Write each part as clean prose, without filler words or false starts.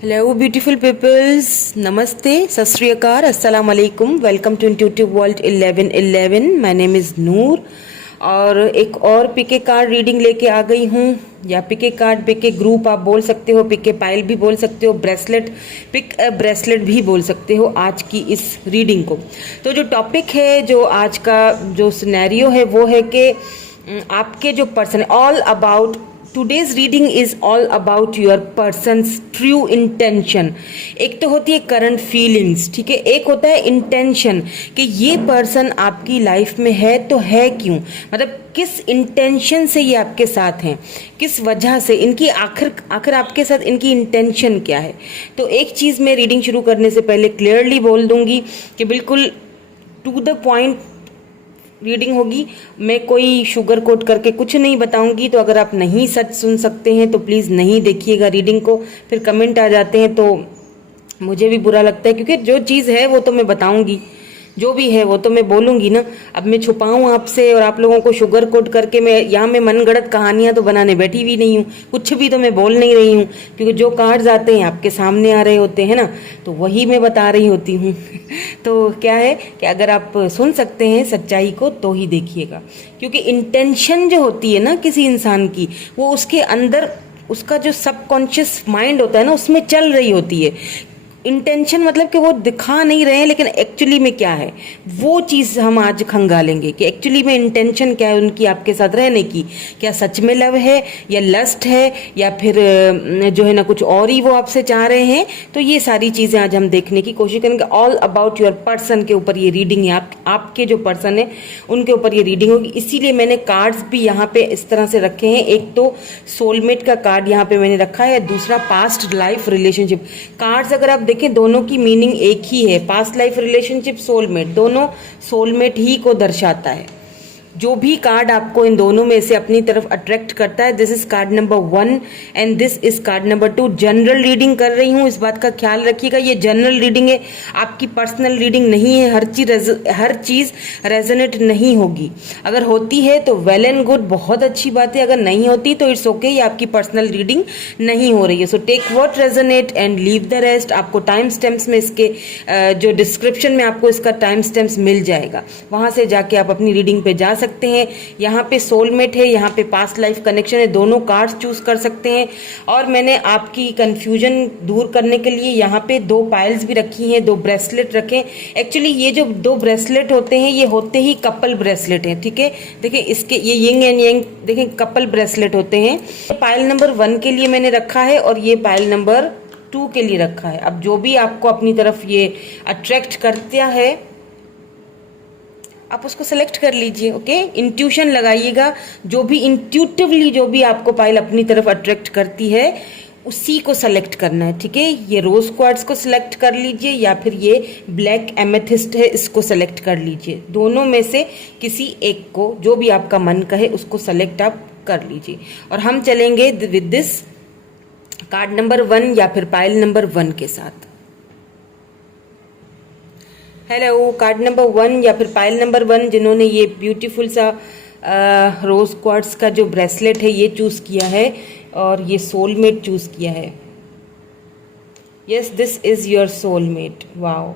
Hello beautiful peoples, नमस्ते, सत श्री अकाल, अस्सलाम वालेकुम। Welcome to intuitive world 1111। My name is Noor और एक और पिके कार्ड रीडिंग लेके आ गई हूँ, या पिके कार्ड पिके ग्रुप आप बोल सकते हो, पिके पाइल भी बोल सकते हो, ब्रेसलेट पिक ब्रेसलेट भी बोल सकते हो आज की इस रीडिंग को। तो जो टॉपिक है, जो आज का जो सिनेरियो है वो है कि आपके जो person, all about today's reading is all about your persons true intention. एक तो होती है करंट फीलिंग्स, ठीक है, एक होता है इंटेंशन कि ये पर्सन आपकी लाइफ में है तो है क्यों, मतलब किस इंटेंशन से ये आपके साथ हैं, किस वजह से, इनकी आखिर आपके साथ इनकी इंटेंशन क्या है। तो एक चीज़ मैं रीडिंग शुरू करने से पहले क्लियरली बोल दूंगी कि बिल्कुल टू द पॉइंट रीडिंग होगी। मैं कोई शुगर कोट करके कुछ नहीं बताऊंगी, तो अगर आप नहीं सच सुन सकते हैं तो प्लीज़ नहीं देखिएगा रीडिंग को। फिर कमेंट आ जाते हैं तो मुझे भी बुरा लगता है, क्योंकि जो चीज़ है वो तो मैं बताऊंगी, जो भी है वो तो मैं बोलूंगी ना। अब मैं छुपाऊं आपसे और आप लोगों को शुगर कोट करके मैं यहाँ में मनगढ़ंत कहानियां तो बनाने बैठी भी नहीं हूँ, कुछ भी तो मैं बोल नहीं रही हूँ, क्योंकि जो कार्ड्स आते हैं आपके सामने आ रहे होते हैं ना, तो वही मैं बता रही होती हूँ। तो क्या है कि अगर आप सुन सकते हैं सच्चाई को तो ही देखिएगा, क्योंकि इंटेंशन जो होती है ना किसी इंसान की, वो उसके अंदर उसका जो सबकॉन्शियस माइंड होता है ना, उसमें चल रही होती है। इंटेंशन मतलब कि वो दिखा नहीं रहे हैं, लेकिन एक्चुअली में क्या है वो चीज़ हम आज खंगालेंगे कि एक्चुअली में इंटेंशन क्या है उनकी आपके साथ रहने की। क्या सच में लव है, या लस्ट है, या फिर जो है ना कुछ और ही वो आपसे चाह रहे हैं। तो ये सारी चीज़ें आज हम देखने की कोशिश करेंगे। ऑल अबाउट योर पर्सन के ऊपर ये रीडिंग है, आपके जो पर्सन है उनके ऊपर ये रीडिंग होगी। इसीलिए मैंने कार्ड्स भी यहाँ पे इस तरह से रखे हैं। एक तो सोलमेट का कार्ड यहाँ पे मैंने रखा है, दूसरा पास्ट लाइफ रिलेशनशिप। कार्ड्स अगर आप देखें दोनों की मीनिंग एक ही है, पास्ट लाइफ रिलेशनशिप, सोलमेट, दोनों सोलमेट ही को दर्शाता है। जो भी कार्ड आपको इन दोनों में से अपनी तरफ अट्रैक्ट करता है, this is called number 1 and this is called number 2। General reading कर रही हूँ, इस बात का ख्याल रखिएगा, ये जनरल रीडिंग है, आपकी पर्सनल रीडिंग नहीं है। हर चीज रेजोनेट नहीं होगी। अगर होती है तो वेल एंड गुड, बहुत अच्छी बात है। अगर नहीं होती तो इट्स ओके, ये आपकी पर्सनल रीडिंग नहीं हो रही है। So take what resonate and leave the rest. आपको टाइम स्टैम्प्स में इसके जो डिस्क्रिप्शन में आपको इसका टाइम स्टैम्प्स मिल जाएगा, वहां से जाके आप अपनी रीडिंग पे जा सकते हैं। यहाँ पे सोलमेट है, यहाँ पे पास्ट लाइफ कनेक्शन है, दोनों कार्ड्स चूज कर सकते हैं। और मैंने आपकी कंफ्यूजन दूर करने के लिए यहाँ पे 2 पाइल्स भी रखी हैं, 2 ब्रेसलेट रखे। एक्चुअली ये जो 2 ब्रेसलेट होते हैं ये होते ही कपल ब्रेसलेट हैं, ठीक है। देखिए इसके ये यिंग एंड यांग, देखिए कपल ब्रेसलेट होते हैं। पाइल नंबर 1 के लिए मैंने रखा है और ये पाइल नंबर 2 के लिए रखा है। अब जो भी आपको अपनी तरफ ये अट्रैक्ट करता है आप उसको सेलेक्ट कर लीजिए, ओके। इंट्यूशन लगाइएगा, जो भी इंट्यूटिवली जो भी आपको पाइल अपनी तरफ अट्रैक्ट करती है उसी को सेलेक्ट करना है, ठीक है। ये रोज क्वार्ट्ज को सिलेक्ट कर लीजिए, या फिर ये ब्लैक एमेथिस्ट है इसको सेलेक्ट कर लीजिए। दोनों में से किसी एक को, जो भी आपका मन कहे उसको सेलेक्ट आप कर लीजिए। और हम चलेंगे विद दिस कार्ड नंबर 1 या फिर पाइल नंबर 1 के साथ। हेलो, कार्ड नंबर 1 या फिर पाइल नंबर 1 जिन्होंने ये ब्यूटीफुल सा रोज क्वार्ट्ज का जो ब्रेसलेट है ये चूज किया है और ये सोलमेट चूज किया है। Yes, this is your soulmate. Wow.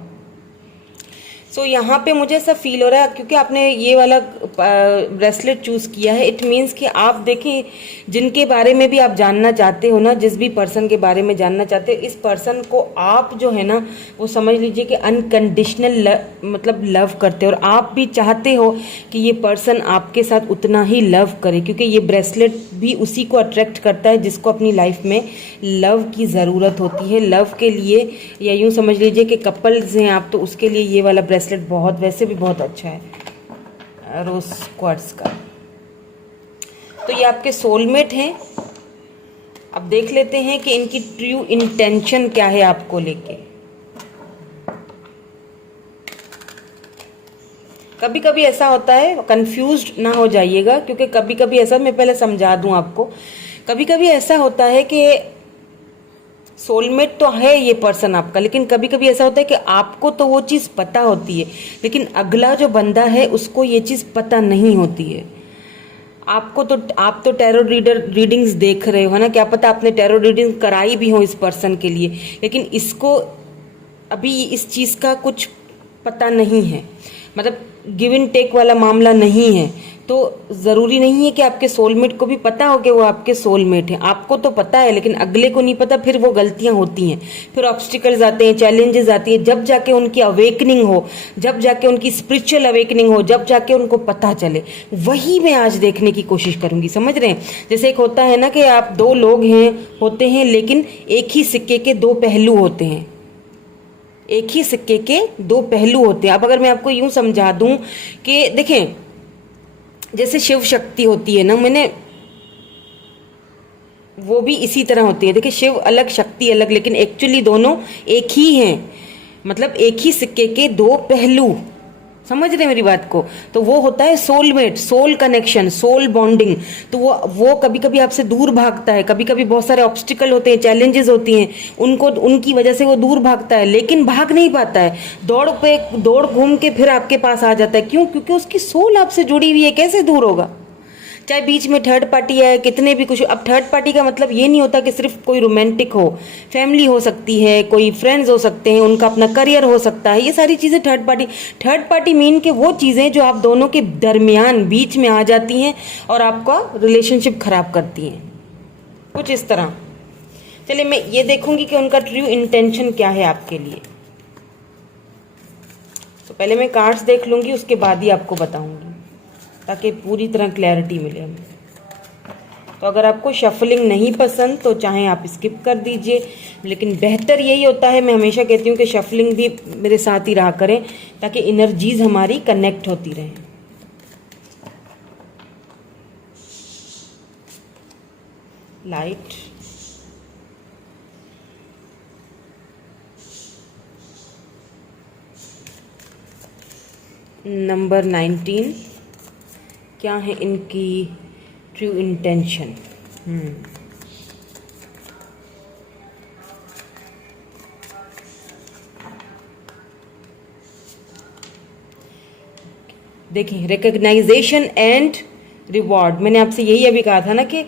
So यहाँ पे मुझे ऐसा फील हो रहा है, क्योंकि आपने ये वाला ब्रेसलेट चूज किया है, इट मीन्स कि आप देखें जिनके बारे में भी आप जानना चाहते हो ना, जिस भी पर्सन के बारे में जानना चाहते हो, इस पर्सन को आप जो है ना वो समझ लीजिए कि अनकंडीशनल मतलब लव करते हो, और आप भी चाहते हो कि ये पर्सन आपके साथ उतना ही लव करे, क्योंकि ये ब्रेसलेट भी उसी को अट्रैक्ट करता है जिसको अपनी लाइफ में लव की ज़रूरत होती है। लव के लिए, या यूँ समझ लीजिए कि कपल्स हैं आप, तो उसके लिए ये वाला ब्रेसलेट बहुत, वैसे भी बहुत अच्छा है रोज क्वार्ट्ज का। तो ये आपके सोलमेट हैं। अब देख लेते हैं कि इनकी ट्रू इंटेंशन क्या है आपको लेके। कभी कभी ऐसा होता है, कंफ्यूज्ड ना हो जाइएगा, क्योंकि कभी कभी ऐसा, मैं पहले समझा दूं आपको, कभी कभी ऐसा होता है कि सोलमेट तो है ये पर्सन आपका, लेकिन कभी कभी ऐसा होता है कि आपको तो वो चीज़ पता होती है, लेकिन अगला जो बंदा है उसको ये चीज़ पता नहीं होती है। आप तो टैरो रीडिंग्स देख रहे हो ना, क्या पता आपने टैरो रीडिंग कराई भी हो इस पर्सन के लिए, लेकिन इसको अभी इस चीज का कुछ पता नहीं है, मतलब गिव एंड टेक वाला मामला नहीं है। तो जरूरी नहीं है कि आपके सोलमेट को भी पता हो कि वो आपके सोलमेट है। आपको तो पता है लेकिन अगले को नहीं पता, फिर वो गलतियां होती हैं, फिर ऑब्स्टिकल्स आते हैं, चैलेंजेस आती है, जब जाके उनकी अवेकनिंग हो, जब जाके उनकी स्पिरिचुअल अवेकनिंग हो, जब जाके उनको पता चले। वही मैं आज देखने की कोशिश करूंगी, समझ रहे हैं? जैसे एक होता है ना कि आप दो लोग हैं होते हैं, लेकिन एक ही सिक्के के दो पहलू होते हैं, एक ही सिक्के के दो पहलू होते हैं। अब अगर मैं आपको यूं समझा दूं कि देखें, जैसे शिव शक्ति होती है ना, मैंने वो भी इसी तरह होती है। देखिए, शिव अलग शक्ति अलग, लेकिन एक्चुअली दोनों एक ही हैं, मतलब एक ही सिक्के के दो पहलू। समझ रहे मेरी बात को? तो वो होता है soulmate, soul connection, soul bonding. तो वो कभी कभी आपसे दूर भागता है, कभी कभी बहुत सारे ऑब्स्टिकल होते हैं, चैलेंजेस होती हैं, उनको उनकी वजह से वो दूर भागता है, लेकिन भाग नहीं पाता है। दौड़ घूम के फिर आपके पास आ जाता है। क्यों? क्योंकि उसकी सोल आपसे जुड़ी हुई है, कैसे दूर होगा? चाहे बीच में थर्ड पार्टी है, कितने भी कुछ। अब थर्ड पार्टी का मतलब ये नहीं होता कि सिर्फ कोई रोमांटिक हो, फैमिली हो सकती है, कोई फ्रेंड्स हो सकते हैं, उनका अपना करियर हो सकता है, ये सारी चीजें थर्ड पार्टी मीन के वो चीजें जो आप दोनों के दरमियान बीच में आ जाती हैं और आपका रिलेशनशिप खराब करती हैं, कुछ इस तरह। चलिए, मैं ये देखूंगी कि उनका ट्रू इंटेंशन क्या है आपके लिए। तो पहले मैं कार्ड्स देख लूंगी, उसके बाद ही आपको बताऊंगी, ताकि पूरी तरह क्लैरिटी मिले हमें। तो अगर आपको शफलिंग नहीं पसंद तो चाहे आप स्किप कर दीजिए, लेकिन बेहतर यही होता है, मैं हमेशा कहती हूँ कि शफलिंग भी मेरे साथ ही रहा करें, ताकि एनर्जीज हमारी कनेक्ट होती रहें। लाइट, नंबर 19, क्या है इनकी ट्रू इंटेंशन? देखिए, रिकग्नाइजेशन एंड रिवॉर्ड। मैंने आपसे यही अभी कहा था ना कि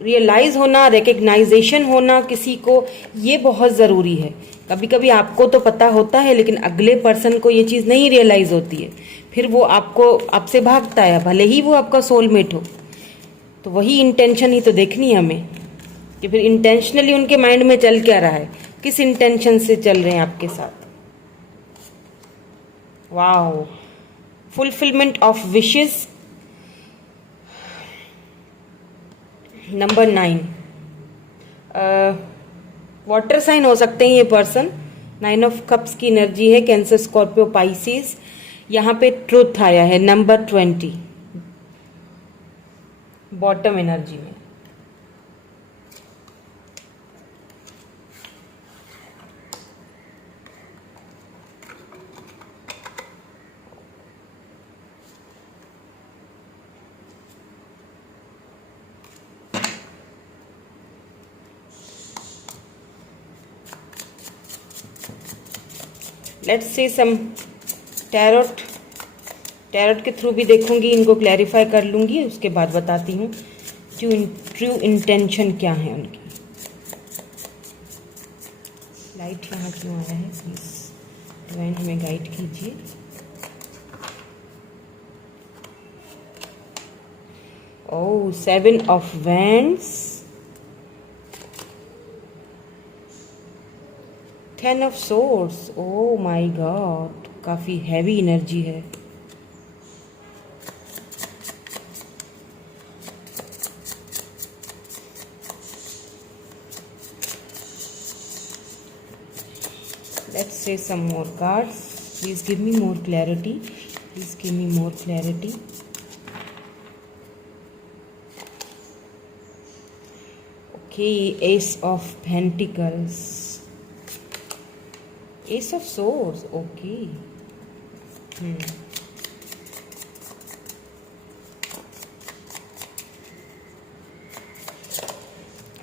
रियलाइज होना, रिकग्नाइजेशन होना किसी को, ये बहुत ज़रूरी है। कभी कभी आपको तो पता होता है, लेकिन अगले पर्सन को ये चीज़ नहीं रियलाइज होती है, फिर वो आपसे भागता है, भले ही वो आपका सोलमेट हो। तो वही इंटेंशन ही तो देखनी है हमें, कि फिर इंटेंशनली उनके माइंड में चल क्या रहा है, किस इंटेंशन से चल रहे हैं आपके साथ। Wow, fulfilment of wishes, number 9, water sign हो सकते हैं ये पर्सन। 9 ऑफ कप्स की एनर्जी है, कैंसर, स्कॉर्पियो, पाइसिस। यहाँ पे ट्रुथ आया है, नंबर 20, बॉटम एनर्जी में। Let's see some tarot. Tarot के थ्रू भी देखूंगी, इनको क्लैरिफाई कर लूंगी, उसके बाद बताती हूँ ट्रू इंटेंशन क्या है उनकी। लाइट यहाँ क्यों आ रहा है? प्लीज डिवाइन हमें गाइड कीजिए। ओह, 7 of wands, 10 of swords. Oh my God, काफी हैवी एनर्जी है। Let's say some more cards. Please give me more clarity. Please give me more clarity. Okay, Ace of Pentacles, Ace of Swords. Okay.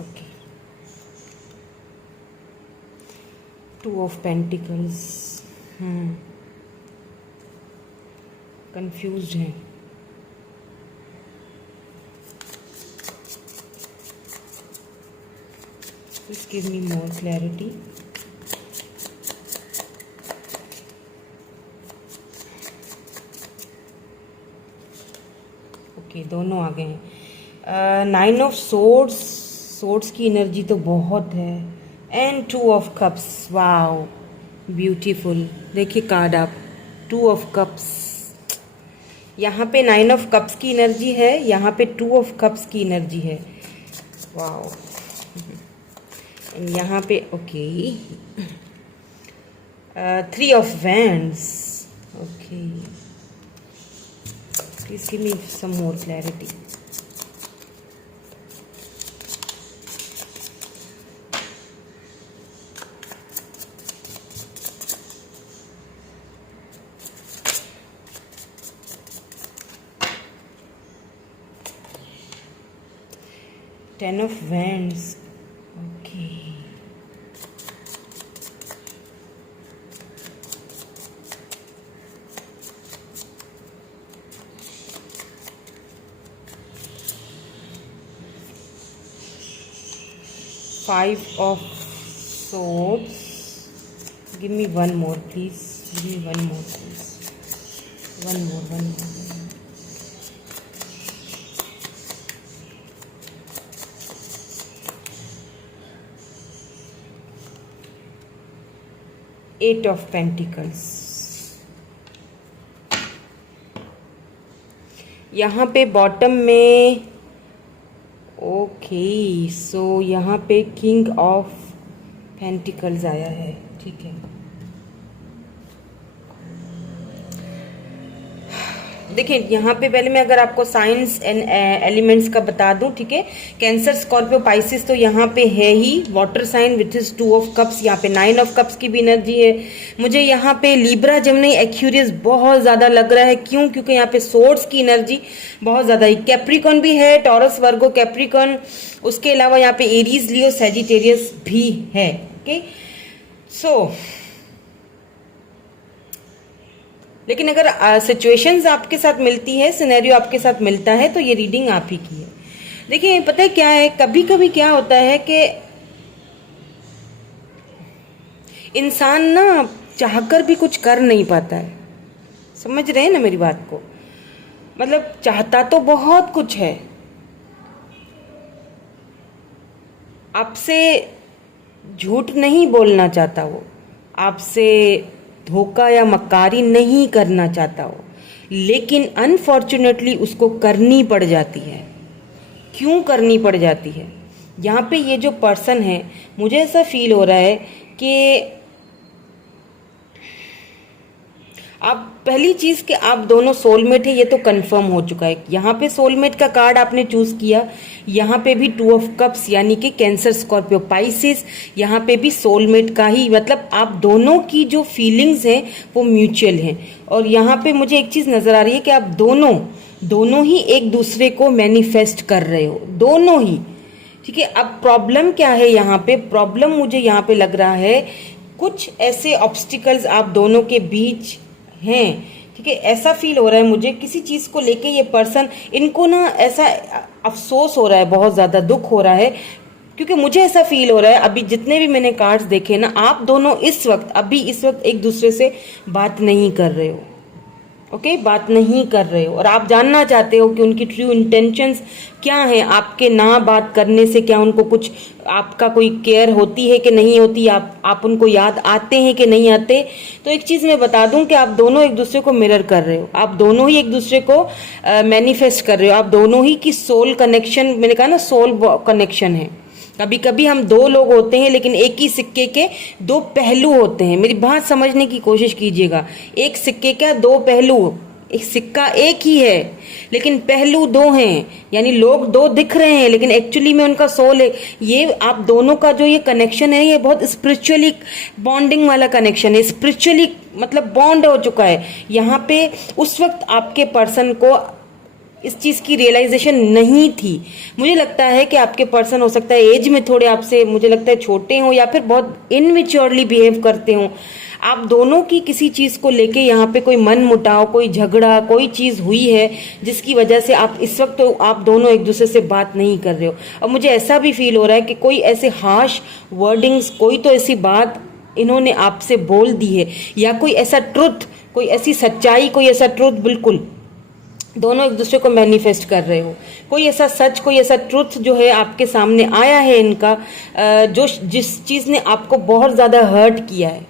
Okay. 2 of Pentacles. Confused हैं। Please give me more clarity. Okay, दोनों आ गए हैं। 9 of swords, swords की energy तो बहुत है। And 2 of cups, wow beautiful. देखिए कार्ड आप, 2 ऑफ कप्स, यहाँ पे 9 ऑफ कप्स की एनर्जी है, यहाँ पे 2 ऑफ कप्स की एनर्जी है। वाओ। यहाँ पे okay 3 of wands. Okay, please give me some more clarity. Ten of Wands. Okay. Five of Swords. Give me one more, please. Give me one more, please. One more. 8 of Pentacles। यहाँ पे bottom में okay, सो यहाँ पे king of pentacles आया है, ठीक है। देखिए यहाँ पे पहले मैं अगर आपको साइंस एंड एलिमेंट्स का बता दूं, ठीक है। कैंसर, स्कॉर्पियो, पाइसिस तो यहाँ पे है ही water sign which is 2 of cups. यहाँ पे 9 ऑफ कप्स की भी एनर्जी है। मुझे यहाँ पे लिब्रा, जेमिनी, एक्वेरियस बहुत ज्यादा लग रहा है। क्यों? क्योंकि यहाँ पे सोर्स की एनर्जी बहुत ज्यादा है। कैप्रिकॉन भी है, टॉरस, वर्गो, कैप्रिकॉन। उसके अलावा यहाँ पे एरीज, लियो, सैजिटेरियस भी है। ओके, सो लेकिन अगर सिचुएशंस आपके साथ मिलती है, सिनेरियो आपके साथ मिलता है, तो ये रीडिंग आप ही की है। देखिए पता है क्या है, कभी कभी क्या होता है कि इंसान ना चाहकर भी कुछ कर नहीं पाता है। समझ रहे हैं ना मेरी बात को? मतलब चाहता तो बहुत कुछ है, आपसे झूठ नहीं बोलना चाहता, वो आपसे धोखा या मक्कारी नहीं करना चाहता हो, लेकिन अनफॉर्चुनेटली उसको करनी पड़ जाती है। क्यों करनी पड़ जाती है? यहाँ पे ये जो पर्सन है, मुझे ऐसा फील हो रहा है कि आप, पहली चीज कि आप दोनों सोलमेट है, ये तो कंफर्म हो चुका है। यहाँ पे सोलमेट का कार्ड आपने चूज किया, यहाँ पे भी 2 ऑफ कप्स यानी कि कैंसर, स्कॉर्पियो, पाइसिस, यहाँ पे भी सोलमेट का ही, मतलब आप दोनों की जो फीलिंग्स हैं वो म्यूचुअल हैं। और यहाँ पे मुझे एक चीज नजर आ रही है कि आप दोनों ही एक दूसरे को मैनिफेस्ट कर रहे हो, दोनों ही, ठीक है। अब प्रॉब्लम क्या है यहाँ पे? प्रॉब्लम मुझे यहाँ पे लग रहा है कुछ ऐसे ऑब्स्टिकल्स आप दोनों के बीच हैं, ठीक है। ऐसा फील हो रहा है मुझे किसी चीज को लेके ये पर्सन, इनको ना ऐसा अफसोस हो रहा है, बहुत ज्यादा दुख हो रहा है, क्योंकि मुझे ऐसा फील हो रहा है, अभी जितने भी मैंने कार्ड्स देखे ना, आप दोनों इस वक्त एक दूसरे से बात नहीं कर रहे हो। ओके, बात नहीं कर रहे हो, और आप जानना चाहते हो कि उनकी ट्रू इंटेंशंस क्या है। आपके ना बात करने से क्या उनको कुछ, आपका कोई केयर होती है कि नहीं होती, आप उनको याद आते हैं कि नहीं आते। तो एक चीज मैं बता दूं कि आप दोनों एक दूसरे को मिरर कर रहे हो, आप दोनों ही एक दूसरे को मैनिफेस्ट कर रहे हो, आप दोनों ही की सोल कनेक्शन, मैंने कहा ना सोल कनेक्शन है। कभी कभी हम 2 लोग होते हैं, लेकिन एक ही सिक्के के 2 पहलू होते हैं। मेरी बात समझने की कोशिश कीजिएगा, एक सिक्के का 2 पहलू, एक सिक्का एक ही है लेकिन पहलू 2 हैं, यानी लोग 2 दिख रहे हैं लेकिन एक्चुअली में उनका सोल है। ये आप दोनों का जो ये कनेक्शन है, ये बहुत स्पिरिचुअली बॉन्डिंग वाला कनेक्शन है, स्पिरिचुअली मतलब बॉन्ड हो चुका है। यहाँ पे उस वक्त आपके पर्सन को इस चीज की रियलाइजेशन नहीं थी। मुझे लगता है कि आपके पर्सन हो सकता है एज में थोड़े आपसे, मुझे लगता है छोटे हो, या फिर बहुत इनमेच्योरली बिहेव करते हो। आप दोनों की किसी चीज को लेके यहाँ पे कोई मन मुटाव, कोई झगड़ा, कोई चीज हुई है जिसकी वजह से आप इस वक्त तो आप दोनों एक दूसरे से बात नहीं कर रहे हो। और मुझे ऐसा भी फील हो रहा है कि कोई ऐसे हार्श वर्डिंग्स, कोई तो ऐसी बात इन्होंने आपसे बोल दी है, या कोई ऐसा ट्रुथ, कोई ऐसी सच्चाई, कोई ऐसा ट्रुथ, बिल्कुल दोनों एक दूसरे को मैनिफेस्ट कर रहे हो। कोई ऐसा सच, कोई ऐसा ट्रुथ जो है आपके सामने आया है इनका, जो जिस चीज़ ने आपको बहुत ज़्यादा हर्ट किया है,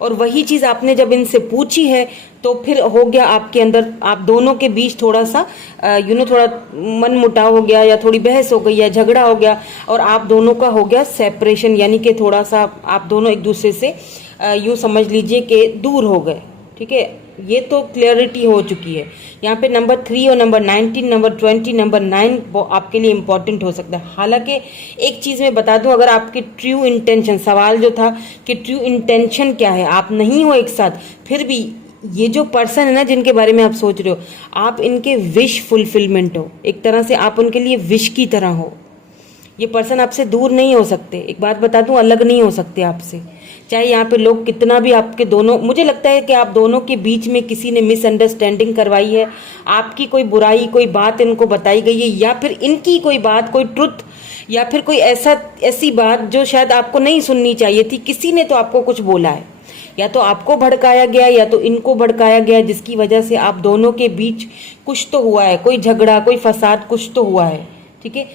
और वही चीज़ आपने जब इनसे पूछी है तो फिर हो गया आपके अंदर, आप दोनों के बीच थोड़ा सा थोड़ा मन मुटाव हो गया, या थोड़ी बहस हो गई, या झगड़ा हो गया, और आप दोनों का हो गया सेपरेशन, यानी कि थोड़ा सा आप दोनों एक दूसरे से यूँ समझ लीजिए कि दूर हो गए। ठीक है, ये तो क्लियरिटी हो चुकी है। यहाँ पे नंबर 3 और नंबर 19, नंबर 20, नंबर 9 वो आपके लिए इम्पोर्टेंट हो सकता है। हालांकि एक चीज़ मैं बता दूं, अगर आपकी ट्रू इंटेंशन, सवाल जो था कि ट्रू इंटेंशन क्या है, आप नहीं हो एक साथ, फिर भी ये जो पर्सन है ना जिनके बारे में आप सोच रहे हो, आप इनके विश फुलफिलमेंट हो, एक तरह से आप उनके लिए विश की तरह हो। ये पर्सन आपसे दूर नहीं हो सकते, एक बात बता दूं, अलग नहीं हो सकते आपसे। चाहे यहाँ पे लोग कितना भी आपके दोनों, मुझे लगता है कि आप दोनों के बीच में किसी ने मिसअंडरस्टैंडिंग करवाई है, आपकी कोई बुराई, कोई बात इनको बताई गई है, या फिर इनकी कोई बात, कोई ट्रुथ, या फिर कोई ऐसी बात जो शायद आपको नहीं सुननी चाहिए थी, किसी ने तो आपको कुछ बोला है, या तो आपको भड़काया गया या तो इनको भड़काया गया, जिसकी वजह से आप दोनों के बीच कुछ तो हुआ है, कोई झगड़ा, कोई फसाद, कुछ तो हुआ है। ठीक है,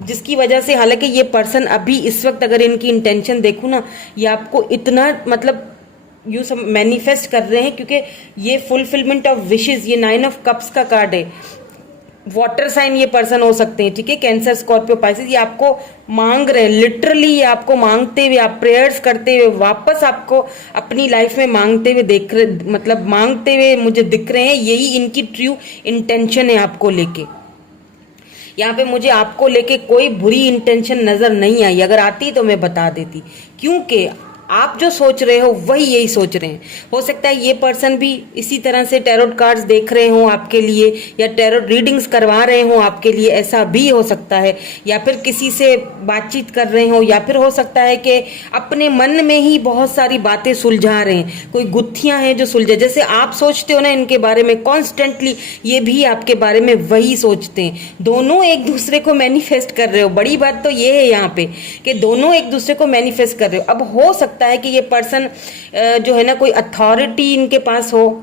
जिसकी वजह से, हालांकि ये पर्सन अभी इस वक्त अगर इनकी इंटेंशन देखूं ना, ये आपको इतना मतलब यू सब मैनिफेस्ट कर रहे हैं, क्योंकि ये फुलफिलमेंट ऑफ विशेस, ये 9 ऑफ कप्स का कार्ड है। वाटर साइन ये पर्सन हो सकते हैं, ठीक है, कैंसर, स्कॉर्पियो, पाइसेस, ये आपको मांग रहे हैं, लिटरली ये आपको मांगते हुए, आप प्रेयर्स करते हुए वापस आपको अपनी लाइफ में मांगते हुए देख रहे, मतलब मांगते हुए मुझे दिख रहे हैं। यही इनकी ट्रू इंटेंशन है आपको लेके। यहाँ पे मुझे आपको लेके कोई बुरी इंटेंशन नजर नहीं आई, अगर आती तो मैं बता देती, क्योंकि आप जो सोच रहे हो वही यही सोच रहे हैं। हो सकता है ये पर्सन भी इसी तरह से टैरोट कार्ड्स देख रहे हो आपके लिए, या टैरोट रीडिंग्स करवा रहे हो आपके लिए, ऐसा भी हो सकता है, या फिर किसी से बातचीत कर रहे हो, या फिर हो सकता है कि अपने मन में ही बहुत सारी बातें सुलझा रहे हैं, कोई गुत्थियां हैं जो सुलझा, जैसे आप सोचते हो ना इनके बारे में कॉन्स्टेंटली, ये भी आपके बारे में वही सोचते हैं। दोनों एक दूसरे को मैनिफेस्ट कर रहे हो, बड़ी बात तो ये है यहाँ पे कि दोनों एक दूसरे को मैनिफेस्ट कर रहे हो। अब हो सकता है कि ये पर्सन जो है ना, कोई अथॉरिटी इनके पास हो,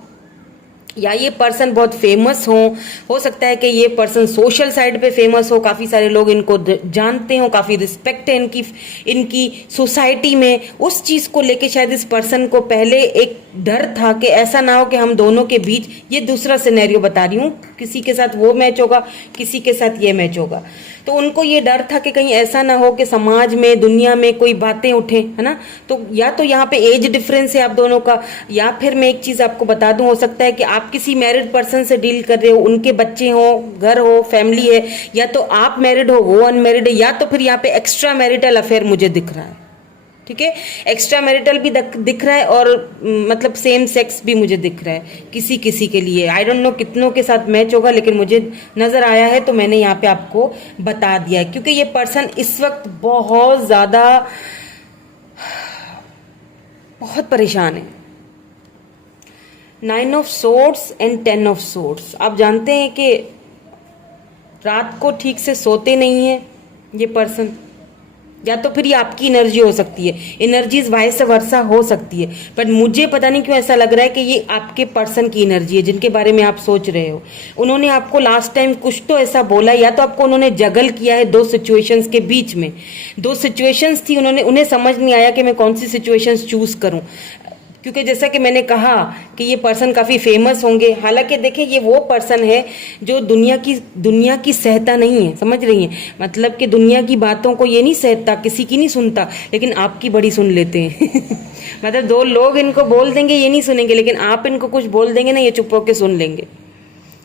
या ये पर्सन बहुत फेमस हो सकता है कि ये पर्सन सोशल साइड पे फेमस हो, काफ़ी सारे लोग इनको जानते हो, काफ़ी रिस्पेक्ट है इनकी सोसाइटी में। उस चीज़ को लेके शायद इस पर्सन को पहले एक डर था कि ऐसा ना हो कि हम दोनों के बीच, ये दूसरा सिनेरियो बता रही हूँ, किसी के साथ वो मैच होगा, किसी के साथ ये मैच होगा, तो उनको ये डर था कि कहीं ऐसा ना हो कि समाज में, दुनिया में कोई बातें उठे, है ना। तो या तो यहाँ पे एज डिफरेंस है आप दोनों का, या फिर मैं एक चीज़ आपको बता दूं, हो सकता है कि आप किसी मैरिड पर्सन से डील कर रहे हो, उनके बच्चे हो, घर हो, फैमिली है, या तो आप मैरिड हो, वो अनमैरिड है, या तो फिर यहाँ पे एक्स्ट्रा मैरिटल अफेयर मुझे दिख रहा है। ठीक है, एक्स्ट्रा मैरिटल भी दिख रहा है, और मतलब सेम सेक्स भी मुझे दिख रहा है किसी किसी के लिए। आई डोंट नो कितनों के साथ मैच होगा, लेकिन मुझे नजर आया है तो मैंने यहाँ पे आपको बता दिया है, क्योंकि ये पर्सन इस वक्त बहुत ज्यादा, बहुत परेशान है। 9 of swords and 10 of swords, आप जानते हैं कि रात को ठीक से सोते नहीं है ये पर्सन, या तो फिर ये आपकी एनर्जी हो सकती है, एनर्जीज वाइस वर्सा हो सकती है, बट मुझे पता नहीं क्यों ऐसा लग रहा है कि ये आपके पर्सन की एनर्जी है जिनके बारे में आप सोच रहे हो। उन्होंने आपको लास्ट टाइम कुछ तो ऐसा बोला, या तो आपको उन्होंने जगल किया है दो सिचुएशंस के बीच में। दो सिचुएशंस थी, उन्हें समझ नहीं आया कि मैं कौन सी सिचुएशंस चूज करूं, क्योंकि जैसा कि मैंने कहा कि ये पर्सन काफ़ी फेमस होंगे। हालांकि देखिए, ये वो पर्सन है जो दुनिया की सहता नहीं है, समझ रही हैं, मतलब कि दुनिया की बातों को ये नहीं सहता, किसी की नहीं सुनता, लेकिन आपकी बड़ी सुन लेते हैं मतलब दो लोग इनको बोल देंगे, ये नहीं सुनेंगे, लेकिन आप इनको कुछ बोल देंगे ना, ये चुप होकर सुन लेंगे।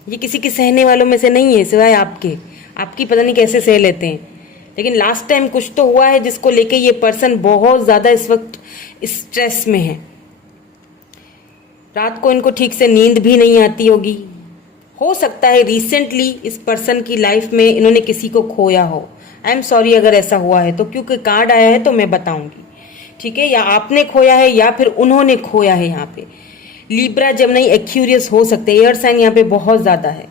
ये किसी के सहने वालों में से नहीं है, सिवाय आपकी पता नहीं कैसे सह लेते हैं। लेकिन लास्ट टाइम कुछ तो हुआ है जिसको लेके ये पर्सन बहुत ज़्यादा इस वक्त स्ट्रेस में है। रात को इनको ठीक से नींद भी नहीं आती होगी। हो सकता है रिसेंटली इस पर्सन की लाइफ में इन्होंने किसी को खोया हो। आई एम सॉरी अगर ऐसा हुआ है तो, क्योंकि कार्ड आया है तो मैं बताऊंगी। ठीक है, या आपने खोया है या फिर उन्होंने खोया है। यहाँ पे लिब्रा जेमिनी एक्यूरियस हो सकते हैं, एयर साइन यहाँ पे बहुत ज्यादा है।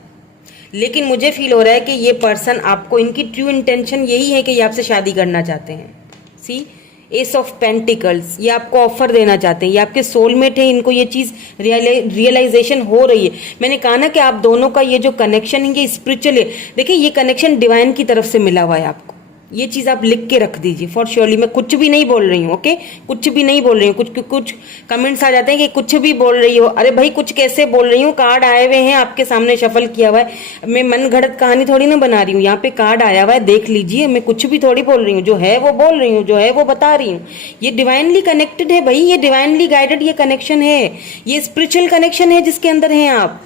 लेकिन मुझे फील हो रहा है कि ये पर्सन आपको, इनकी ट्रू इंटेंशन यही है कि ये आपसे शादी करना चाहते हैं। सी एस ऑफ पेंटिकल्स, ये आपको ऑफर देना चाहते हैं, ये आपके सोलमेट है, इनको ये चीज रियलाइजेशन हो रही है। मैंने कहा ना कि आप दोनों का ये जो कनेक्शन है ये स्पिरिचुअल है। देखिए ये कनेक्शन डिवाइन की तरफ से मिला हुआ है आपको, ये चीज आप लिख के रख दीजिए फॉर श्योरली। मैं कुछ भी नहीं बोल रही हूँ, ओके, कुछ भी नहीं बोल रही हूँ। कुछ कमेंट्स आ जाते हैं कि कुछ भी बोल रही हो। अरे भाई कुछ कैसे बोल रही हूँ, कार्ड आए हुए हैं आपके सामने, शफल किया हुआ है। मैं मन घड़त कहानी थोड़ी ना बना रही हूँ, यहाँ पे कार्ड आया हुआ है, देख लीजिए। मैं कुछ भी थोड़ी बोल रही हूँ, जो है वो बोल रही हूँ, जो है वो बता रही हूँ। ये डिवाइनली कनेक्टेड है भाई, ये डिवाइनली गाइडेड ये कनेक्शन है, ये स्पिरिचुअल कनेक्शन है जिसके अंदर हैं आप।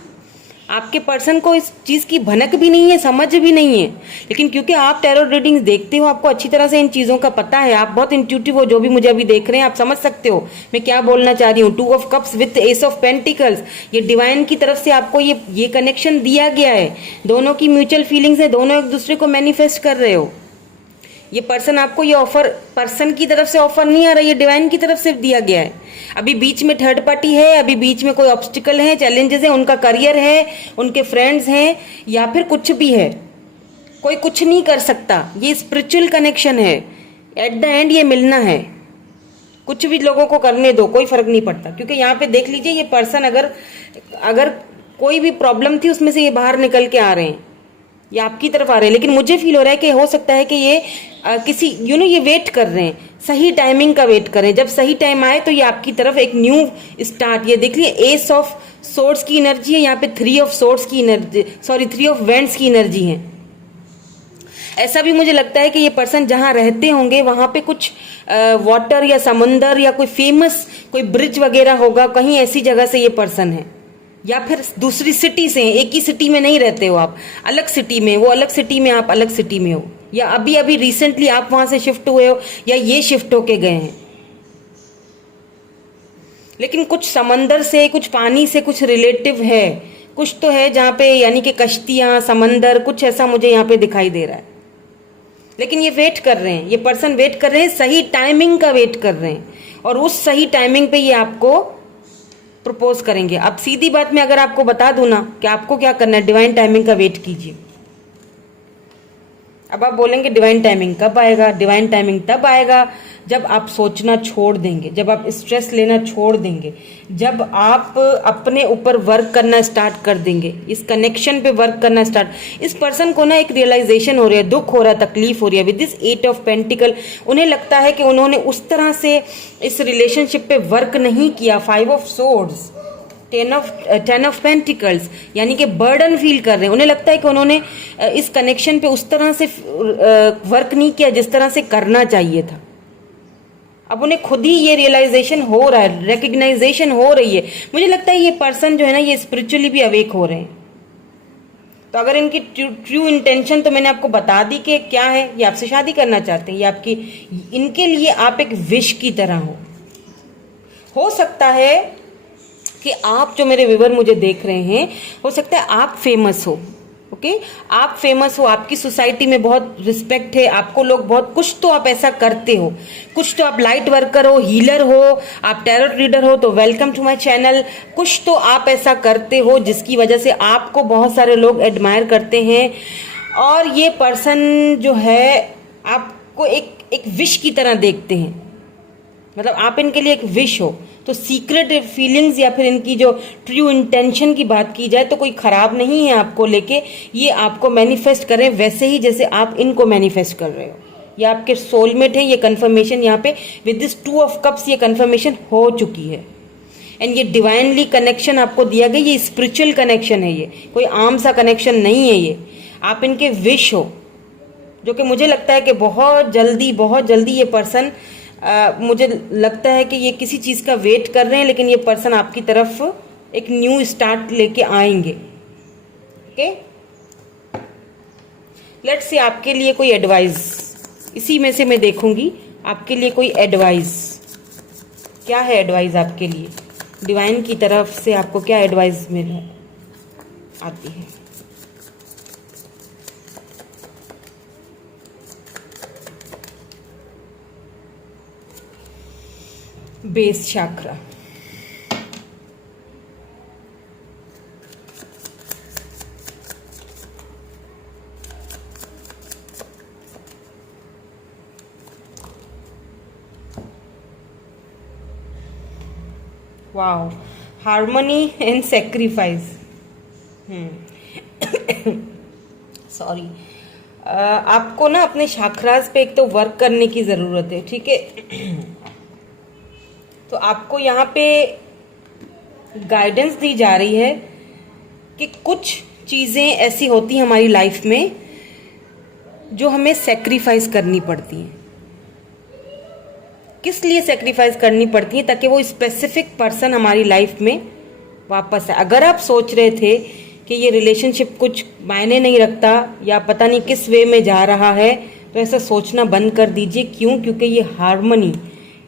आपके पर्सन को इस चीज की भनक भी नहीं है, समझ भी नहीं है, लेकिन क्योंकि आप टैरो रीडिंग्स देखते हो, आपको अच्छी तरह से इन चीजों का पता है, आप बहुत इंट्यूटिव हो। जो भी मुझे अभी देख रहे हैं आप समझ सकते हो मैं क्या बोलना चाह रही हूँ। 2 of cups with S of pentacles, ये डिवाइन की तरफ से आपको ये कनेक्शन दिया गया है। दोनों की म्यूचुअल फीलिंग्स है, दोनों एक दूसरे को मैनिफेस्ट कर रहे हो। ये पर्सन आपको ये ऑफर, पर्सन की तरफ से ऑफर नहीं आ रहा, ये डिवाइन की तरफ से दिया गया है। अभी बीच में थर्ड पार्टी है, अभी बीच में कोई ऑब्स्टिकल है, चैलेंजेस है, उनका करियर है, उनके फ्रेंड्स हैं, या फिर कुछ भी है। कोई कुछ नहीं कर सकता, ये स्पिरिचुअल कनेक्शन है। एट द एंड ये मिलना है, कुछ भी लोगों को करने दो, कोई फर्क नहीं पड़ता। क्योंकि यहाँ पे देख लीजिए, ये पर्सन अगर कोई भी प्रॉब्लम थी उसमें से ये बाहर निकल के आ रहे हैं, ये आपकी तरफ आ रहे हैं। लेकिन मुझे फील हो रहा है कि हो सकता है कि ये किसी ये वेट कर रहे हैं, सही टाइमिंग का वेट कर रहे हैं। जब सही टाइम आए तो ये आपकी तरफ एक न्यू स्टार्ट, ये देख लीजिए एस ऑफ सोर्ड्स की एनर्जी है, यहाँ पे 3 ऑफ सोर्ड्स की एनर्जी, सॉरी 3 ऑफ वेंड्स की एनर्जी है। ऐसा भी मुझे लगता है कि ये पर्सन जहां रहते होंगे वहां पे कुछ वाटर या समंदर या कोई फेमस कोई ब्रिज वगैरह होगा, कहीं ऐसी जगह से ये पर्सन है। या फिर दूसरी सिटी से, एक ही सिटी में नहीं रहते हो आप, अलग सिटी में, वो अलग सिटी में, आप अलग सिटी में हो, या अभी अभी रिसेंटली आप वहां से शिफ्ट हुए हो, या ये शिफ्ट होके गए हैं। लेकिन कुछ समंदर से, कुछ पानी से, कुछ रिलेटिव है, कुछ तो है जहां पे, यानी कि कश्तियां, समंदर, कुछ ऐसा मुझे यहाँ पे दिखाई दे रहा है। लेकिन ये वेट कर रहे हैं, ये पर्सन वेट कर रहे हैं, सही टाइमिंग का वेट कर रहे हैं, और उस सही टाइमिंग पे ये आपको प्रपोज करेंगे। अब सीधी बात में अगर आपको बता दूं ना कि आपको क्या करना है, डिवाइन टाइमिंग का वेट कीजिए। अब आप बोलेंगे डिवाइन टाइमिंग कब आएगा? डिवाइन टाइमिंग तब आएगा जब आप सोचना छोड़ देंगे, जब आप स्ट्रेस लेना छोड़ देंगे, जब आप अपने ऊपर वर्क करना स्टार्ट कर देंगे, इस कनेक्शन पे वर्क करना स्टार्ट। इस पर्सन को ना एक रियलाइजेशन हो रही है, दुख हो रहा है, तकलीफ हो रही है विद दिस 8 ऑफ पेंटिकल। उन्हें लगता है कि उन्होंने उस तरह से इस रिलेशनशिप पे वर्क नहीं किया। 5 ऑफ सोर्ड्स, 10 ऑफ पेंटिकल्स, यानी कि बर्डन फील कर रहे हैं। उन्हें लगता है कि उन्होंने इस कनेक्शन पे उस तरह से वर्क नहीं किया जिस तरह से करना चाहिए था। अब उन्हें खुद ही ये रियलाइजेशन हो रहा है, रिकग्नाइजेशन हो रही है। मुझे लगता है ये पर्सन जो है ना, ये स्पिरिचुअली भी अवेक हो रहे हैं। तो अगर इनकी ट्रू इंटेंशन तो मैंने आपको बता दी कि क्या है, ये आपसे शादी करना चाहते हैं, ये आपकी, इनके लिए आप एक विश की तरह हो सकता है कि आप जो मेरे व्यूअर मुझे देख रहे हैं, हो सकता है आप फेमस हो, ओके, आप फेमस हो, आपकी सोसाइटी में बहुत रिस्पेक्ट है, आपको लोग बहुत, कुछ तो आप ऐसा करते हो, कुछ तो आप लाइट वर्कर हो, हीलर हो, आप टैरोट रीडर हो, तो वेलकम टू माय चैनल। कुछ तो आप ऐसा करते हो जिसकी वजह से आपको बहुत सारे लोग एडमायर करते हैं। और ये पर्सन जो है आपको एक विश की तरह देखते हैं, मतलब आप इनके लिए एक विश हो। तो सीक्रेट फीलिंग्स या फिर इनकी जो ट्रू इंटेंशन की बात की जाए तो कोई खराब नहीं है आपको लेके, ये आपको मैनिफेस्ट करें वैसे ही जैसे आप इनको मैनिफेस्ट कर रहे हो। ये आपके सोलमेट है, ये कंफर्मेशन यहाँ पे विद दिस 2 ऑफ कप्स ये कंफर्मेशन हो चुकी है। एंड ये डिवाइनली कनेक्शन आपको दिया गया, ये स्पिरिचुअल कनेक्शन है, ये कोई आम सा कनेक्शन नहीं है। ये आप इनके विश हो, जो कि मुझे लगता है कि बहुत जल्दी ये पर्सन, मुझे लगता है कि ये किसी चीज का वेट कर रहे हैं, लेकिन ये पर्सन आपकी तरफ एक न्यू स्टार्ट लेके आएंगे। ओके, लेट्स से आपके लिए कोई एडवाइस, इसी में से मैं देखूंगी आपके लिए कोई एडवाइस, क्या है एडवाइस आपके लिए, डिवाइन की तरफ से आपको क्या एडवाइस मिल आती है। Base chakra. Wow, harmony and sacrifice. Sorry, आपको ना अपने शाखराज पे एक तो वर्क करने की ज़रूरत है, ठीक है। तो आपको यहाँ पे गाइडेंस दी जा रही है कि कुछ चीज़ें ऐसी होती हैं हमारी लाइफ में जो हमें सेक्रीफाइस करनी पड़ती हैं। किस लिए सेक्रीफाइस करनी पड़ती है? ताकि वो स्पेसिफिक पर्सन हमारी लाइफ में वापस आए। अगर आप सोच रहे थे कि ये रिलेशनशिप कुछ मायने नहीं रखता या पता नहीं किस वे में जा रहा है, तो ऐसा सोचना बंद कर दीजिए। क्यों? क्योंकि ये हार्मनी,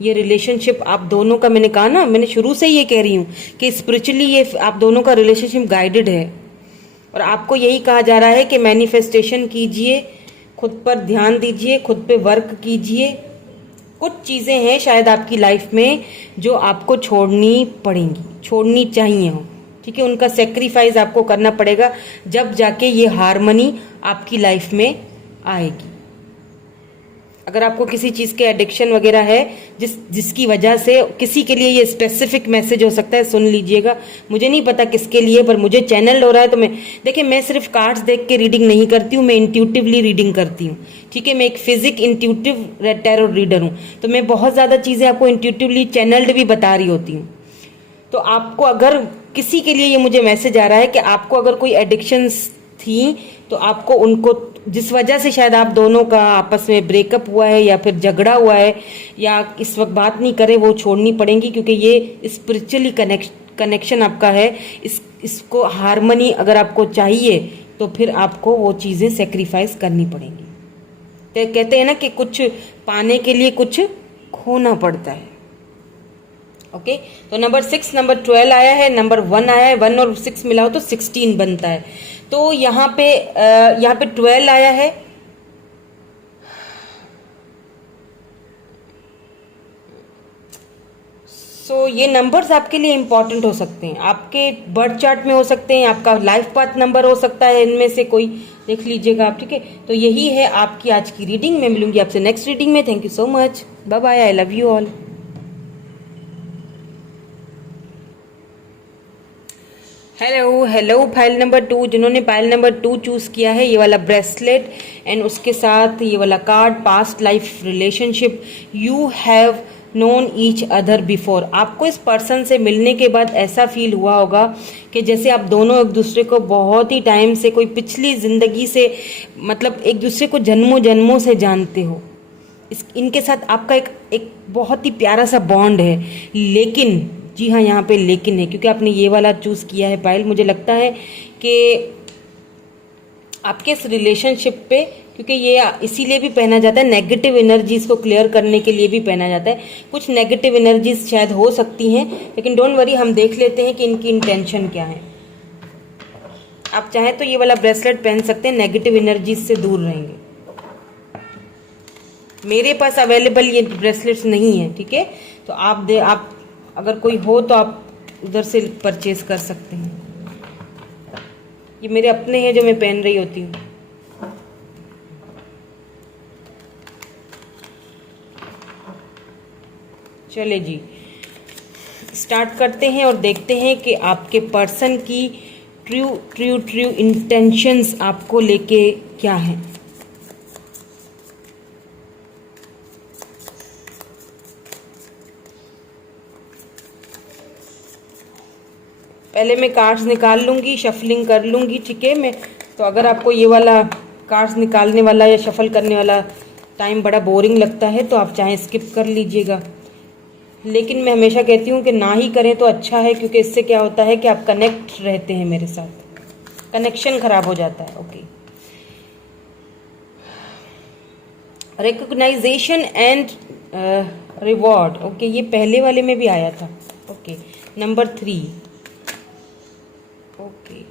ये रिलेशनशिप आप दोनों का, मैंने कहा ना, मैंने शुरू से ये कह रही हूँ कि स्पिरिचुअली ये आप दोनों का रिलेशनशिप गाइडेड है। और आपको यही कहा जा रहा है कि मैनिफेस्टेशन कीजिए, खुद पर ध्यान दीजिए, खुद पे वर्क कीजिए। कुछ चीज़ें हैं शायद आपकी लाइफ में जो आपको छोड़नी पड़ेंगी, छोड़नी चाहिए हो, ठीक है। उनका सेक्रीफाइस आपको करना पड़ेगा, जब जाके ये हार्मनी आपकी लाइफ में आएगी। अगर आपको किसी चीज़ के एडिक्शन वगैरह है, जिसकी वजह से, किसी के लिए ये स्पेसिफिक मैसेज हो सकता है, सुन लीजिएगा। मुझे नहीं पता किसके लिए, पर मुझे चैनल हो रहा है। तो देखिए, मैं सिर्फ कार्ड्स देख के रीडिंग नहीं करती हूँ, मैं इंट्यूटिवली रीडिंग करती हूँ, ठीक है। मैं एक फिजिक इंट्यूटिव टैरो रीडर हूँ, तो मैं बहुत ज़्यादा चीज़ें आपको इंट्यूटिवली चैनल्ड भी बता रही होती हूँ। तो आपको अगर किसी के लिए ये मुझे मैसेज आ रहा है कि आपको अगर कोई एडिक्शंस थी, तो आपको उनको, जिस वजह से शायद आप दोनों का आपस में ब्रेकअप हुआ है या फिर झगड़ा हुआ है या इस वक्त बात नहीं करे, वो छोड़नी पड़ेंगी। क्योंकि ये स्पिरिचुअली कनेक्शन आपका है। इसको हार्मनी अगर आपको चाहिए तो फिर आपको वो चीज़ें सेक्रीफाइस करनी पड़ेंगी। तो कहते हैं ना कि कुछ पाने के लिए कुछ खोना पड़ता है। ओके, तो नंबर 6, नंबर 12 आया है, नंबर 1 आया है। 1 और 6 मिलाओ तो 16 बनता है। तो यहाँ पे 12 आया है। सो ये नंबर्स आपके लिए इंपॉर्टेंट हो सकते हैं, आपके बर्थ चार्ट में हो सकते हैं, आपका लाइफ पाथ नंबर हो सकता है, इनमें से कोई देख लीजिएगा आप, ठीक है। तो यही है आपकी आज की रीडिंग। मैं मिलूंगी आपसे नेक्स्ट रीडिंग में। Thank you so much, bye bye, I love you all. Hello hello, file number 2, जिन्होंने फाइल नंबर 2 चूज किया है, ये वाला ब्रेसलेट एंड उसके साथ ये वाला card, past life relationship, you have known each other before. आपको इस पर्सन से मिलने के बाद ऐसा फील हुआ होगा कि जैसे आप दोनों एक दूसरे को बहुत ही टाइम से, कोई पिछली जिंदगी से, मतलब एक दूसरे को जन्मों जन्मों से जानते हो। इनके साथ आपका एक बहुत ही प्यारा सा बॉन्ड है। लेकिन, जी हाँ, यहाँ पे लेकिन है, क्योंकि आपने ये वाला चूज किया है पायल। मुझे लगता है कि आपके इस रिलेशनशिप पे, क्योंकि ये इसीलिए भी पहना जाता है, नेगेटिव एनर्जीज को क्लियर करने के लिए भी पहना जाता है। कुछ नेगेटिव एनर्जीज शायद हो सकती हैं, लेकिन डोंट वरी, हम देख लेते हैं कि इनकी इंटेंशन क्या है। आप चाहें तो ये वाला ब्रेसलेट पहन सकते हैं, नेगेटिव एनर्जीज से दूर रहेंगे। मेरे पास अवेलेबल ये ब्रेसलेट्स नहीं है, ठीक है। तो आप अगर कोई हो तो आप उधर से परचेज कर सकते हैं। ये मेरे अपने हैं जो मैं पहन रही होती हूँ। चले जी, स्टार्ट करते हैं और देखते हैं कि आपके पर्सन की ट्रू इंटेंशंस आपको लेके क्या है। पहले मैं कार्ड्स निकाल लूँगी, शफलिंग कर लूँगी, ठीक है। मैं तो अगर आपको ये वाला कार्ड्स निकालने वाला या शफल करने वाला टाइम बड़ा बोरिंग लगता है तो आप चाहे स्किप कर लीजिएगा। लेकिन मैं हमेशा कहती हूँ कि ना ही करें तो अच्छा है, क्योंकि इससे क्या होता है कि आप कनेक्ट रहते हैं मेरे साथ, कनेक्शन खराब हो जाता है। Okay, recognition and reward. Okay, ये पहले वाले में भी आया था। Okay, number 3। Okay,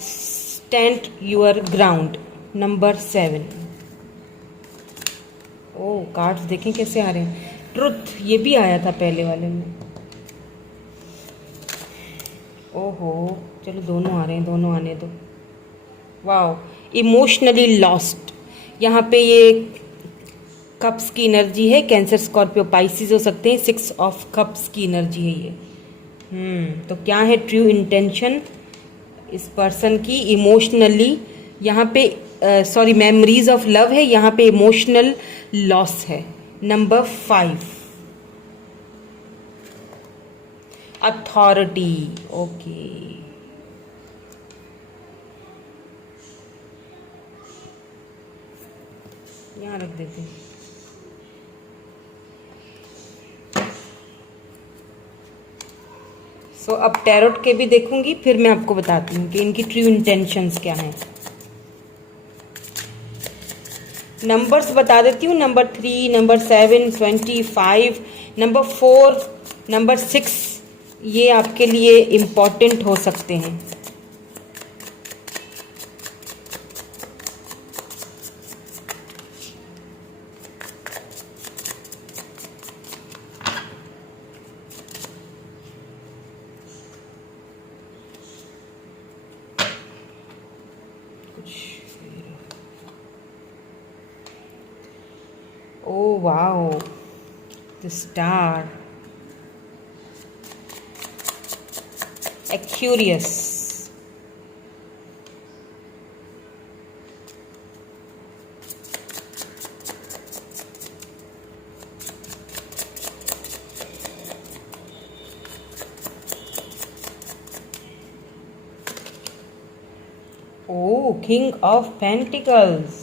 stand your ground, number 7। Oh cards देखें कैसे आ रहे हैं। ट्रुथ ये भी आया था पहले वाले में। ओहो, चलो दोनों आ रहे हैं, दोनों आने दो। Wow, emotionally lost. यहाँ पे ये कप्स की एनर्जी है, कैंसर स्कॉर्पियो पाइसिस हो सकते हैं। 6 ऑफ कप्स की एनर्जी है ये। तो क्या है ट्रू इंटेंशन इस पर्सन की इमोशनली? यहाँ पे सॉरी मेमोरीज ऑफ लव है, यहाँ पे इमोशनल लॉस है। Number 5 authority. ओके, यहाँ रख देते हैं। सो अब टैरोट के भी देखूंगी, फिर मैं आपको बताती हूँ कि इनकी ट्रू इंटेंशंस क्या हैं। नंबर्स बता देती हूँ, नंबर 3, नंबर 7, 25, नंबर 4, नंबर 6 ये आपके लिए इम्पॉर्टेंट हो सकते हैं। Oh wow, the star. Aquarius. Oh, King of Pentacles.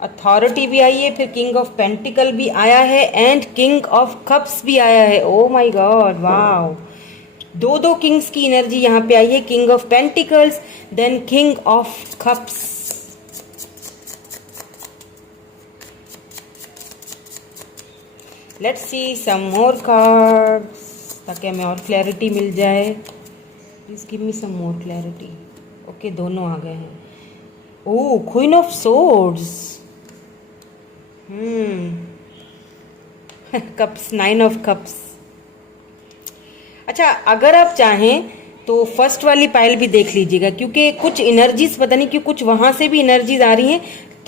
Authority भी आई है, फिर किंग ऑफ पेंटिकल भी आया है एंड किंग ऑफ कप्स भी आया है। ओ माय गॉड, वाओ, दो किंग्स की एनर्जी यहाँ पे आई है। King of pentacles then king of cups. Let's see some more cards ताकि हमें और क्लैरिटी मिल जाए। Please give me some more clarity. Okay, दोनों आ गए हैं। Oh, queen of swords. Cups, 9 of cups. अच्छा, अगर आप चाहें तो फर्स्ट वाली पाइल भी देख लीजिएगा, क्योंकि कुछ एनर्जीज पता नहीं क्यों कुछ वहां से भी एनर्जीज आ रही हैं।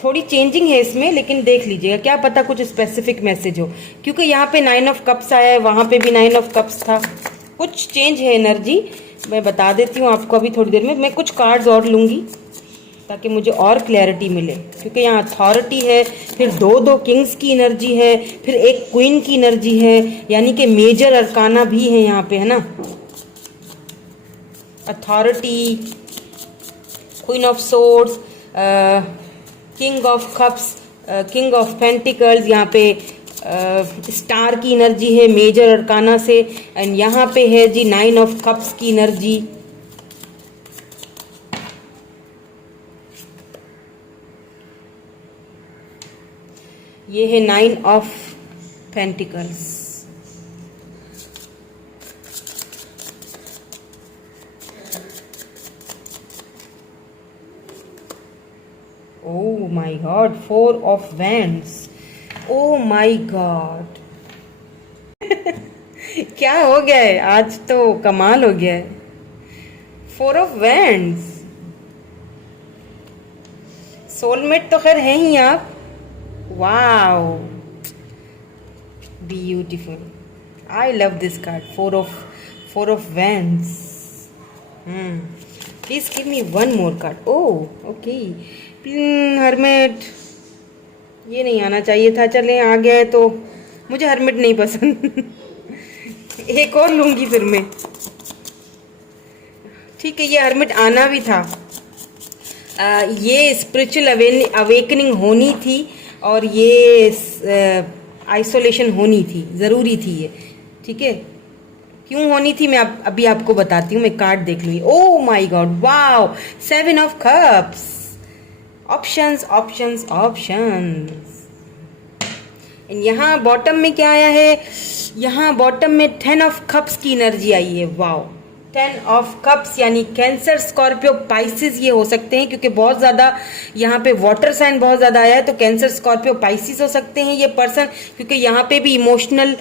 थोड़ी चेंजिंग है इसमें, लेकिन देख लीजिएगा, क्या पता कुछ स्पेसिफिक मैसेज हो, क्योंकि यहाँ पे 9 ऑफ कप्स आया है, वहां पे भी 9 ऑफ कप्स था। कुछ चेंज है एनर्जी, मैं बता देती हूँ आपको अभी थोड़ी देर में। मैं कुछ कार्ड्स और लूंगी ताकि मुझे और क्लैरिटी मिले, क्योंकि यहाँ अथॉरिटी है, फिर दो किंग्स की एनर्जी है, फिर एक क्वीन की एनर्जी है, यानी कि मेजर अरकाना भी है यहाँ पे, है ना। Authority, queen of swords, king of cups, king of pentacles, यहाँ पे स्टार की एनर्जी है मेजर अरकाना से, एंड यहाँ पे है जी 9 ऑफ कप्स की एनर्जी। ये है 9 of pentacles. Oh my God, 4 of wands. Oh my God क्या हो गया है आज, तो कमाल हो गया है। 4 ऑफ वैंड्स। सोलमेट तो खैर है ही आप। Wow, beautiful, I love this card. 4 of wands. Please give me one more card. Oh okay, hermit, ये नहीं आना चाहिए था, चले आ गया है तो। मुझे हर्मिट नहीं पसंद एक और लूंगी फिर मैं। ठीक है, ये हर्मिट आना भी था। ये स्पिरिचुअल अवेकनिंग होनी थी और ये आइसोलेशन होनी थी, ज़रूरी थी ये। ठीक है, क्यों होनी थी मैं अभी आपको बताती हूँ। मैं कार्ड देख लूँगी। Oh my god, wow, 7 of cups. Options options options. यहाँ बॉटम में क्या आया है, यहाँ बॉटम में 10 ऑफ कप्स की एनर्जी आई है। वाओ, 10 ऑफ कप्स यानी कैंसर, स्कॉर्पियो, पाइसिस ये हो सकते हैं, क्योंकि बहुत ज़्यादा यहाँ पे वाटर साइन बहुत ज़्यादा आया है, तो कैंसर, स्कॉर्पियो, पाइसिस हो सकते हैं ये पर्सन, क्योंकि यहाँ पे भी इमोशनल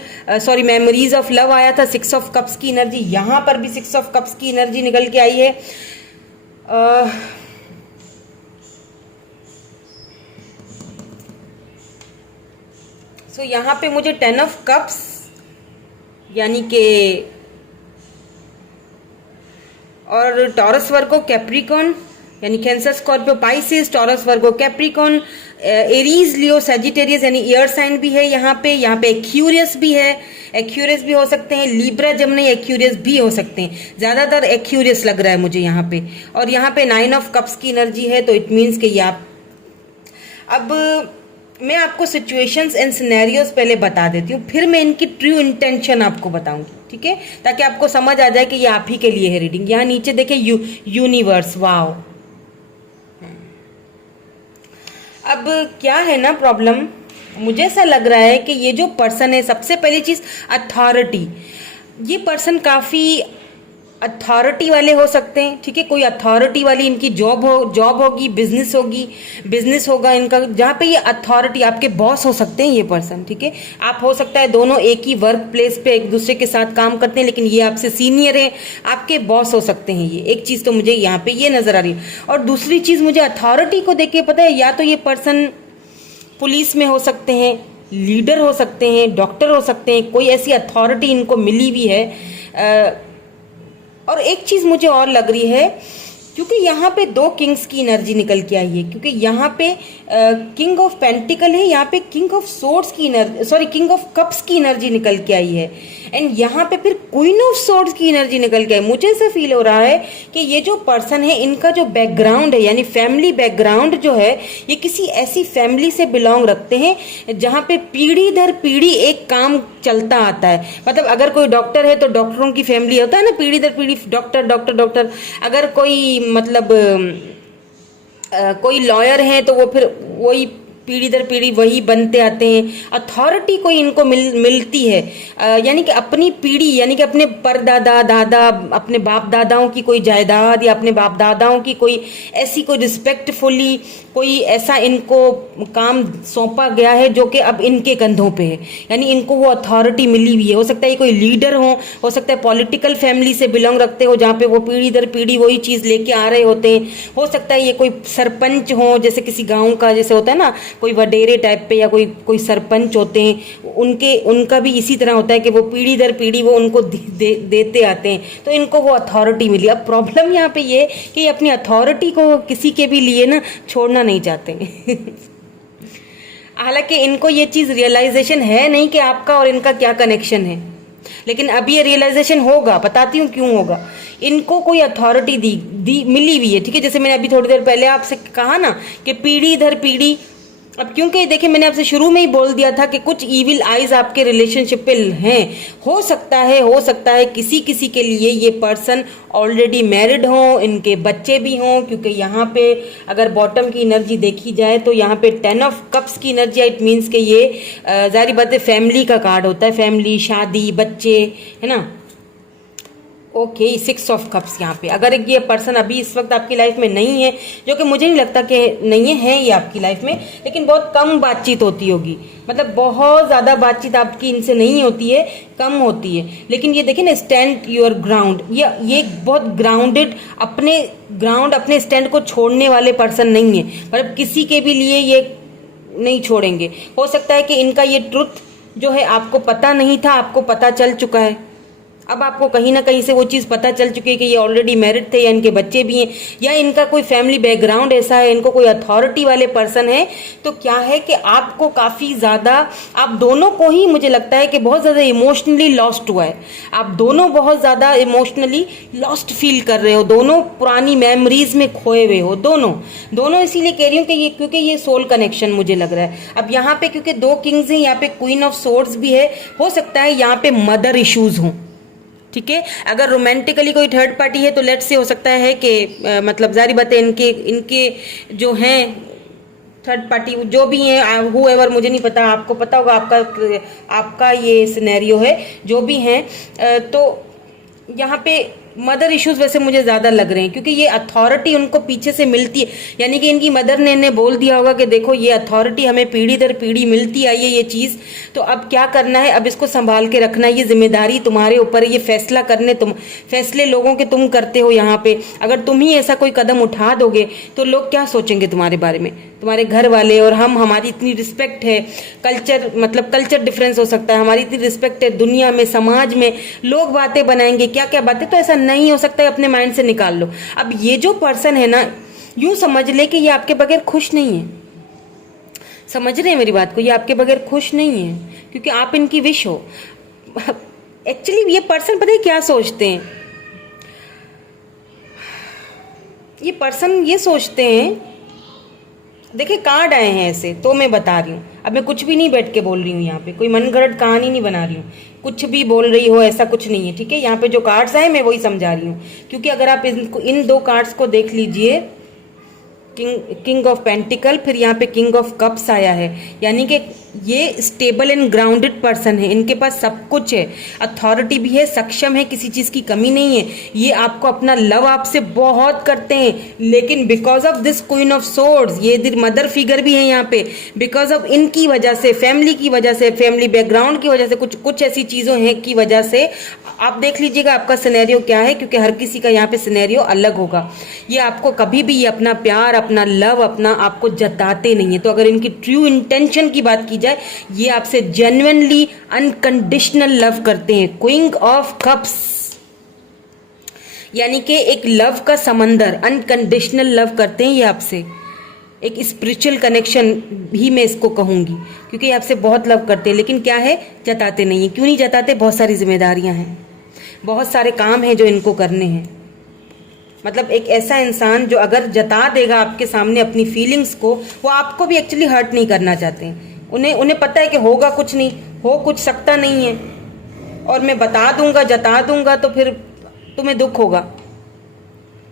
मेमोरीज ऑफ लव आया था, 6 ऑफ कप्स की एनर्जी, यहाँ पर भी 6 ऑफ कप्स की एनर्जी निकल के आई है। सो यहाँ पे मुझे 10 ऑफ कप्स यानी कि, और टॉरस, वर्गो, कैप्रिकॉन यानी कैंसर, स्कॉर्पियो, पाइसिस, टॉरस, वर्गो, कैप्रिकॉन, एरीज, लियो, सजिटेरियस यानी एयर साइन भी है यहाँ पे एक्यूरियस भी है, एक्यूरियस भी हो सकते हैं, लिब्रा, जमनी, एक्यूरियस भी हो सकते हैं, ज़्यादातर एक्यूरियस लग रहा है मुझे यहाँ पे। और यहाँ पे 9 ऑफ कप्स की एनर्जी है, तो इट मीन्स कि ये आप, अब मैं आपको सिचुएशंस एंड सिनेरियोज पहले बता देती हूँ, फिर मैं इनकी ट्रू इंटेंशन आपको बताऊंगी, ठीक है, ताकि आपको समझ आ जाए कि ये आप ही के लिए है रीडिंग। यहाँ नीचे देखे यूनिवर्स, वाओ। अब क्या है ना प्रॉब्लम, मुझे ऐसा लग रहा है कि ये जो पर्सन है, सबसे पहली चीज अथॉरिटी, ये पर्सन काफी अथॉरिटी वाले हो सकते हैं, ठीक है, कोई अथॉरिटी वाली इनकी जॉब होगी, बिजनेस होगा इनका, जहाँ पे ये अथॉरिटी, आपके बॉस हो सकते हैं ये पर्सन, ठीक है, आप हो सकता है दोनों एक ही वर्क प्लेस पे एक दूसरे के साथ काम करते हैं, लेकिन ये आपसे सीनियर है, आपके बॉस हो सकते हैं ये। एक चीज तो मुझे यहाँ पे ये नजर आ रही है। और दूसरी चीज मुझे अथॉरिटी को देख के पता है, या तो ये पर्सन पुलिस में हो सकते हैं, लीडर हो सकते हैं, डॉक्टर हो सकते हैं, कोई ऐसी अथॉरिटी इनको मिली हुई है। और एक चीज मुझे और लग रही है, क्योंकि यहाँ पे 2 किंग्स की एनर्जी निकल के आई है, क्योंकि यहाँ पे किंग ऑफ पेंटिकल है, यहाँ पे किंग ऑफ सोर्ड्स की energy, sorry king of cups की एनर्जी निकल के आई है, एंड यहाँ पे फिर क्वीन ऑफ सोर्ड्स की एनर्जी निकल के आई। मुझे ऐसा फील हो रहा है कि ये जो पर्सन है, इनका जो बैकग्राउंड है, यानी फैमिली बैकग्राउंड जो है, ये किसी ऐसी फैमिली से बिलोंग रखते हैं जहाँ पे पीढ़ी दर पीढ़ी एक काम चलता आता है। मतलब अगर कोई डॉक्टर है तो डॉक्टरों की फैमिली होता है ना, पीढ़ी दर पीढ़ी डॉक्टर डॉक्टर डॉक्टर। अगर कोई मतलब कोई लॉयर है तो वो फिर वही पीढ़ी दर पीढ़ी वही बनते आते हैं। अथॉरिटी कोई इनको मिलती है, यानी कि अपनी पीढ़ी, यानी कि अपने परदादा दादा, अपने बाप दादाओं की कोई जायदाद, या अपने बाप दादाओं की कोई ऐसी कोई रिस्पेक्टफुली कोई ऐसा इनको काम सौंपा गया है जो कि अब इनके कंधों पे है, यानी इनको वो अथॉरिटी मिली हुई है। हो सकता है ये कोई लीडर हो सकता है पॉलिटिकल फैमिली से बिलोंग रखते हो, जहाँ पे वो पीढ़ी दर पीढ़ी वही चीज़ लेके आ रहे होते हैं। हो सकता है ये कोई सरपंच हो, जैसे किसी गाँव का जैसे होता है ना, कोई वडेरे टाइप पे, या कोई सरपंच होते हैं, उनका भी इसी तरह होता है कि वो पीढ़ी दर पीढ़ी वो उनको देते आते हैं, तो इनको वो अथॉरिटी मिली। अब प्रॉब्लम यहाँ पे ये कि अपनी अथॉरिटी को किसी के भी लिए ना छोड़ना नहीं चाहते हालांकि इनको ये चीज़ रियलाइजेशन है नहीं कि आपका और इनका क्या कनेक्शन है, लेकिन अभी ये रियलाइजेशन होगा। बताती हूँ क्यों होगा। इनको कोई अथॉरिटी दी मिली हुई है, ठीक है, जैसे मैंने अभी थोड़ी देर पहले आपसे कहा ना कि पीढ़ी दर पीढ़ी। अब क्योंकि देखिए मैंने आपसे शुरू में ही बोल दिया था कि कुछ इविल आइज आपके रिलेशनशिप पे हैं। हो सकता है किसी किसी के लिए ये पर्सन ऑलरेडी मैरिड हो, इनके बच्चे भी हों, क्योंकि यहाँ पे अगर बॉटम की एनर्जी देखी जाए तो यहाँ पे 10 ऑफ कप्स की एनर्जी, इट मीन्स कि ये जारी बात है फैमिली का कार्ड होता है, फैमिली, शादी, बच्चे, है ना। ओके, 6 ऑफ कप्स यहाँ पे। अगर ये पर्सन अभी इस वक्त आपकी लाइफ में नहीं है, जो कि मुझे नहीं लगता कि नहीं है ये आपकी लाइफ में, लेकिन बहुत कम बातचीत होती होगी, मतलब बहुत ज़्यादा बातचीत आपकी इनसे नहीं होती है, कम होती है। लेकिन ये देखिए ना, स्टैंड योर ग्राउंड, ये बहुत ग्राउंडेड, अपने स्टैंड को छोड़ने वाले पर्सन नहीं है, मतलब किसी के भी लिए ये नहीं छोड़ेंगे। हो सकता है कि इनका ये ट्रुथ जो है आपको पता नहीं था, आपको पता चल चुका है, अब आपको कहीं ना कहीं से वो चीज़ पता चल चुकी है कि ये ऑलरेडी मैरिड थे, या इनके बच्चे भी हैं, या इनका कोई फैमिली बैकग्राउंड ऐसा है, इनको कोई अथॉरिटी वाले पर्सन है। तो क्या है कि आपको काफ़ी ज़्यादा, आप दोनों को ही मुझे लगता है कि बहुत ज़्यादा इमोशनली लॉस्ट हुआ है। आप दोनों बहुत ज़्यादा इमोशनली लॉस्ट फील कर रहे हो, दोनों पुरानी मेमोरीज में खोए हुए हो, दोनों इसीलिए कह रही हूँ कि ये, क्योंकि ये सोल कनेक्शन मुझे लग रहा है। अब यहाँ पे क्योंकि 2 किंग्स हैं, यहाँ पे क्वीन ऑफ सोर्ड्स भी है, हो सकता है यहाँ पे मदर इश्यूज हों, ठीक है। अगर रोमांटिकली कोई थर्ड पार्टी है तो लेट्स से हो सकता है कि मतलब जारी बात है इनके जो हैं थर्ड पार्टी जो भी है, हुएवर, मुझे नहीं पता, आपको पता होगा, आपका ये सिनेरियो है, जो भी हैं, तो यहाँ पे मदर इश्यूज वैसे मुझे ज्यादा लग रहे हैं, क्योंकि ये अथॉरिटी उनको पीछे से मिलती है, यानी कि इनकी मदर ने इन्हें बोल दिया होगा कि देखो ये अथॉरिटी हमें पीढ़ी दर पीढ़ी मिलती आई है ये चीज, तो अब क्या करना है, अब इसको संभाल के रखना है, ये जिम्मेदारी तुम्हारे ऊपर है, ये फैसला करने फैसले लोगों के तुम करते हो यहाँ पे। अगर तुम ही ऐसा कोई कदम उठा दोगे तो लोग क्या सोचेंगे तुम्हारे बारे में, तुम्हारे घर वाले और हम, हमारी इतनी रिस्पेक्ट है, कल्चर डिफरेंस हो सकता है, हमारी इतनी रिस्पेक्ट है दुनिया में, समाज में, लोग बातें बनाएंगे, क्या क्या बातें, तो ऐसा नहीं हो सकता है, अपने माइंड से निकाल लो। अब ये जो पर्सन है ना, यूं समझ ले कि ये आपके बगैर खुश नहीं है, समझ रहे हैं मेरी बात को, ये आपके बगैर खुश नहीं है, क्योंकि आप इनकी विश हो। एक्चुअली ये पर्सन पता है क्या सोचते हैं, ये पर्सन ये सोचते हैं, देखिए कार्ड आए हैं ऐसे, तो मैं बता रही हूँ, अब मैं कुछ भी नहीं बैठ के बोल रही हूँ यहाँ पे, कोई मनगढ़ंत कहानी नहीं बना रही हूँ, कुछ भी बोल रही हो ऐसा कुछ नहीं है, ठीक है। यहाँ पे जो कार्ड्स आए मैं वही समझा रही हूँ, क्योंकि अगर आप इन दो कार्ड्स को देख लीजिए, किंग ऑफ पेंटिकल, फिर यहाँ पे किंग ऑफ कप्स आया है, यानी कि ये स्टेबल एंड ग्राउंडेड पर्सन है, इनके पास सब कुछ है, अथॉरिटी भी है, सक्षम है, किसी चीज की कमी नहीं है, ये आपको अपना लव आपसे बहुत करते हैं, लेकिन because of this queen of swords, ये मदर फिगर भी है यहाँ पे, बिकॉज ऑफ इनकी वजह से, फैमिली की वजह से, फैमिली बैकग्राउंड की वजह से, कुछ ऐसी चीजों हैं की वजह से, आप देख लीजिएगा आपका सिनेरियो क्या है, क्योंकि हर किसी का यहाँ पे सिनेरियो अलग होगा। ये आपको कभी भी ये अपना प्यार, अपना लव, अपना आपको जताते नहीं है। तो अगर इनकी ट्रू इंटेंशन की बात की जाए, ये आपसे जेन्युइनली अनकंडीशनल लव करते हैं। क्वीन ऑफ कप्स यानी कि एक लव का समंदर, अनकंडीशनल लव करते हैं ये आपसे, एक स्पिरिचुअल कनेक्शन भी मैं इसको कहूंगी, क्योंकि ये आपसे बहुत लव करते हैं, लेकिन क्या है, जताते नहीं है। क्यों नहीं जताते, बहुत सारी जिम्मेदारियां हैं, बहुत सारे काम हैं जो इनको करने हैं। मतलब एक ऐसा इंसान जो अगर जता देगा आपके सामने अपनी फीलिंग्स को, वो आपको भी एक्चुअली हर्ट नहीं करना चाहते हैं, उन्हें पता है कि होगा कुछ नहीं, हो कुछ सकता नहीं है, और मैं बता दूंगा, जता दूंगा, तो फिर तुम्हें दुख होगा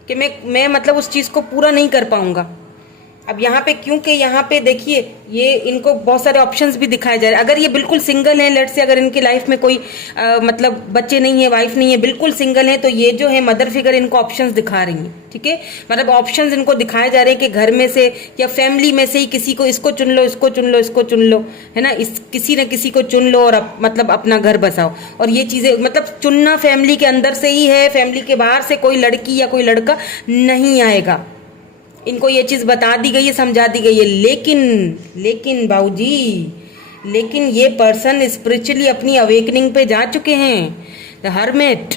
कि मैं मतलब उस चीज को पूरा नहीं कर पाऊंगा। अब यहाँ पे, क्योंकि यहाँ पे देखिए, ये इनको बहुत सारे ऑप्शंस भी दिखाए जा रहे हैं। अगर ये बिल्कुल सिंगल हैं, लेट से अगर इनकी लाइफ में कोई मतलब बच्चे नहीं है, वाइफ नहीं है, बिल्कुल सिंगल है, तो ये जो है मदर फिगर इनको ऑप्शंस दिखा रही है, ठीक है। मतलब ऑप्शंस इनको दिखाए जा रहे हैं कि घर में से या फैमिली में से ही किसी को, इसको चुन लो, इसको चुन लो, इसको चुन लो, है ना, किसी न किसी को चुन लो और मतलब अपना घर बसाओ। और ये चीजें मतलब चुनना फैमिली के अंदर से ही है, फैमिली के बाहर से कोई लड़की या कोई लड़का नहीं आएगा। इनको ये चीज बता दी गई है, समझा दी गई है, लेकिन बाबूजी, लेकिन ये पर्सन स्पिरिचुअली अपनी अवेकनिंग पे जा चुके हैं, द हर्मिट।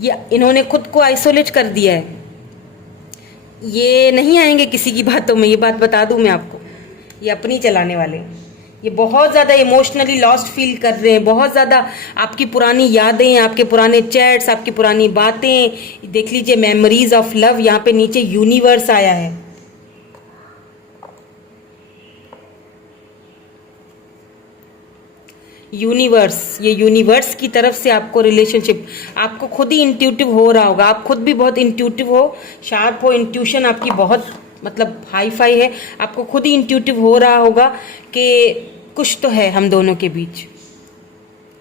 ये इन्होंने खुद को आइसोलेट कर दिया है, ये नहीं आएंगे किसी की बातों में, ये बात बता दूं मैं आपको, ये अपनी चलाने वाले हैं। ये बहुत ज़्यादा इमोशनली लॉस्ट फील कर रहे हैं, बहुत ज़्यादा आपकी पुरानी यादें, आपके पुराने चैट्स, आपकी पुरानी बातें देख लीजिए, मेमोरीज ऑफ लव। यहाँ पे नीचे यूनिवर्स आया है, यूनिवर्स, ये यूनिवर्स की तरफ से आपको रिलेशनशिप, आपको खुद ही इंट्यूटिव हो रहा होगा, आप खुद भी बहुत इंट्यूटिव हो, शार्प हो, इंट्यूशन आपकी बहुत मतलब हाई फाई है, आपको खुद ही इंट्यूटिव हो रहा होगा कि कुछ तो है हम दोनों के बीच,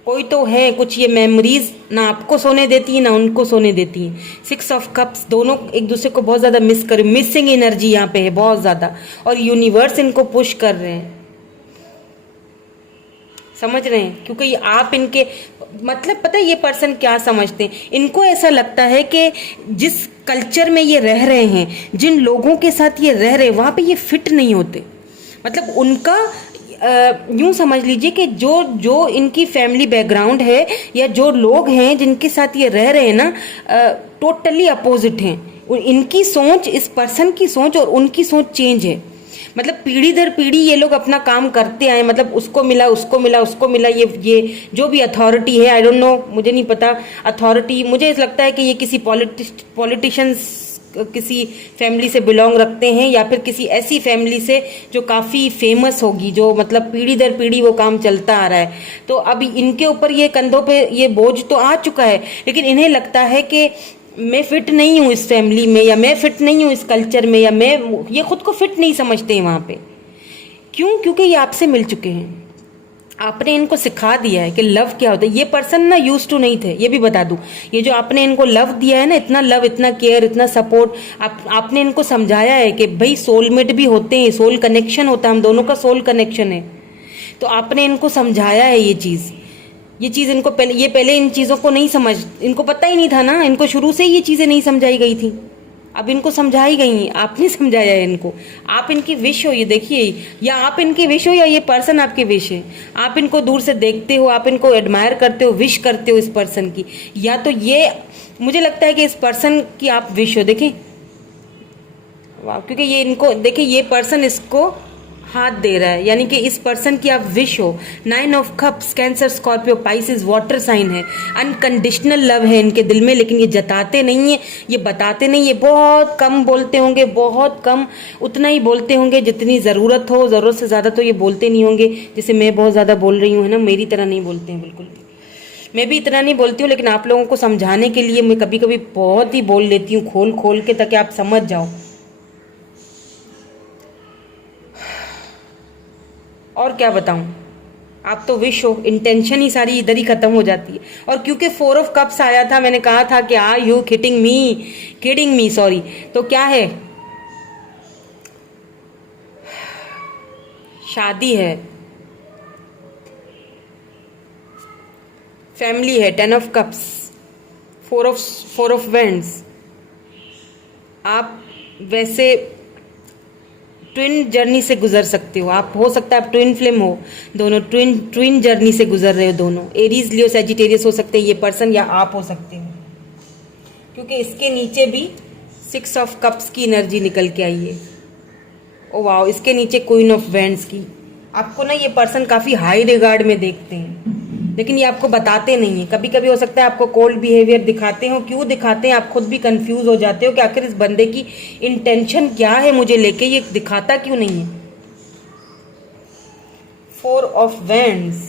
कोई तो है कुछ। ये मेमोरीज ना आपको सोने देती है ना उनको सोने देती है। 6 ऑफ कप्स, दोनों एक दूसरे को बहुत ज्यादा मिस कर, मिसिंग एनर्जी यहाँ पे है बहुत ज्यादा, और यूनिवर्स इनको पुश कर रहे हैं, समझ रहे हैं, क्योंकि आप इनके मतलब पता है ये पर्सन क्या समझते हैं, इनको ऐसा लगता है कि जिस कल्चर में ये रह रहे हैं, जिन लोगों के साथ ये रह रहे हैं, वहां पे ये फिट नहीं होते। मतलब उनका यूं समझ लीजिए कि जो इनकी फैमिली बैकग्राउंड है या जो लोग हैं जिनके साथ ये रह रहे हैं ना, टोटली अपोजिट हैं। इनकी सोच, इस पर्सन की सोच और उनकी सोच चेंज है। मतलब पीढ़ी दर पीढ़ी ये लोग अपना काम करते आए, मतलब उसको मिला, उसको मिला, उसको मिला, ये जो भी अथॉरिटी है, आई डोंट नो, मुझे नहीं पता अथॉरिटी, मुझे ऐसा लगता है कि ये किसी पॉलिटिशियंस, किसी फैमिली से बिलोंग रखते हैं, या फिर किसी ऐसी फैमिली से जो काफ़ी फेमस होगी, जो मतलब पीढ़ी दर पीढ़ी वो काम चलता आ रहा है। तो अभी इनके ऊपर ये कंधों पे ये बोझ तो आ चुका है, लेकिन इन्हें लगता है कि मैं फिट नहीं हूँ इस फैमिली में, या मैं फिट नहीं हूँ इस कल्चर में, या मैं, ये खुद को फिट नहीं समझते हैं वहाँ पे। क्यों? क्योंकि ये आपसे मिल चुके हैं, आपने इनको सिखा दिया है कि लव क्या होता है। ये पर्सन ना यूज टू नहीं थे, ये भी बता दूं। ये जो आपने इनको लव दिया है ना, इतना लव, इतना केयर, इतना सपोर्ट, आपने इनको समझाया है कि भाई सोलमेट भी होते हैं, सोल कनेक्शन होता है, हम दोनों का सोल कनेक्शन है। तो आपने इनको समझाया है ये चीज़ इनको पहले इन चीज़ों को नहीं समझ, इनको पता ही नहीं था ना, इनको शुरू से ही ये चीज़ें नहीं समझाई गई थी। अब इनको समझाई गई हैं, आपने समझाया है इनको। आप इनकी विश हो, ये देखिए, या आप इनकी विश हो या ये पर्सन आपकी विश है। आप इनको दूर से देखते हो, आप इनको एडमायर करते हो, विश करते हो इस पर्सन की, या तो ये मुझे लगता है कि इस पर्सन की आप विश हो। देखें, वाह, क्योंकि ये इनको देखिए, ये पर्सन इसको हाथ दे रहा है, यानी कि इस पर्सन की आप विश हो। 9 of cups, Cancer, Scorpio, Pisces, water sign है। अनकंडीशनल लव है इनके दिल में, लेकिन ये जताते नहीं है, ये बताते नहीं है। बहुत कम बोलते होंगे, बहुत कम, उतना ही बोलते होंगे जितनी ज़रूरत हो। ज़रूरत से ज़्यादा तो ये बोलते नहीं होंगे, जैसे मैं बहुत ज़्यादा बोल रही हूँ, है ना, मेरी तरह नहीं बोलते हैं बिल्कुल भी। मैं भी इतना नहीं बोलती हूँ, लेकिन आप लोगों को समझाने के लिए मैं कभी कभी बहुत ही बोल लेती हूँ, खोल खोल के, ताकि आप समझ जाओ। और क्या बताऊं, आप तो विश हो, इंटेंशन ही सारी इधर ही खत्म हो जाती है। और क्योंकि 4 ऑफ कप्स आया था, मैंने कहा था कि are you kidding me, sorry, तो क्या है, शादी है, फैमिली है, 10 ऑफ कप्स, 4 ऑफ वेंड्स। आप वैसे ट्विन जर्नी से गुजर सकते हो, आप हो सकता है आप ट्विन फ्लेम हो, दोनों ट्विन जर्नी से गुजर रहे हो दोनों। एरीज, लियो, सैजिटेरियस हो सकते हैं ये पर्सन, या आप हो सकते हो, क्योंकि इसके नीचे भी 6 ऑफ कप्स की एनर्जी निकल के आई है। ओ वाह, इसके नीचे क्वीन ऑफ वेंड्स की। आपको ना ये पर्सन काफ़ी हाई रिगार्ड में देखते हैं, लेकिन ये आपको बताते नहीं है। कभी कभी हो सकता है आपको कोल्ड बिहेवियर दिखाते हो, क्यों दिखाते हैं आप खुद भी कंफ्यूज हो जाते हो कि आखिर इस बंदे की इंटेंशन क्या है मुझे लेके, ये दिखाता क्यों नहीं है। 4 ऑफ वेंड्स,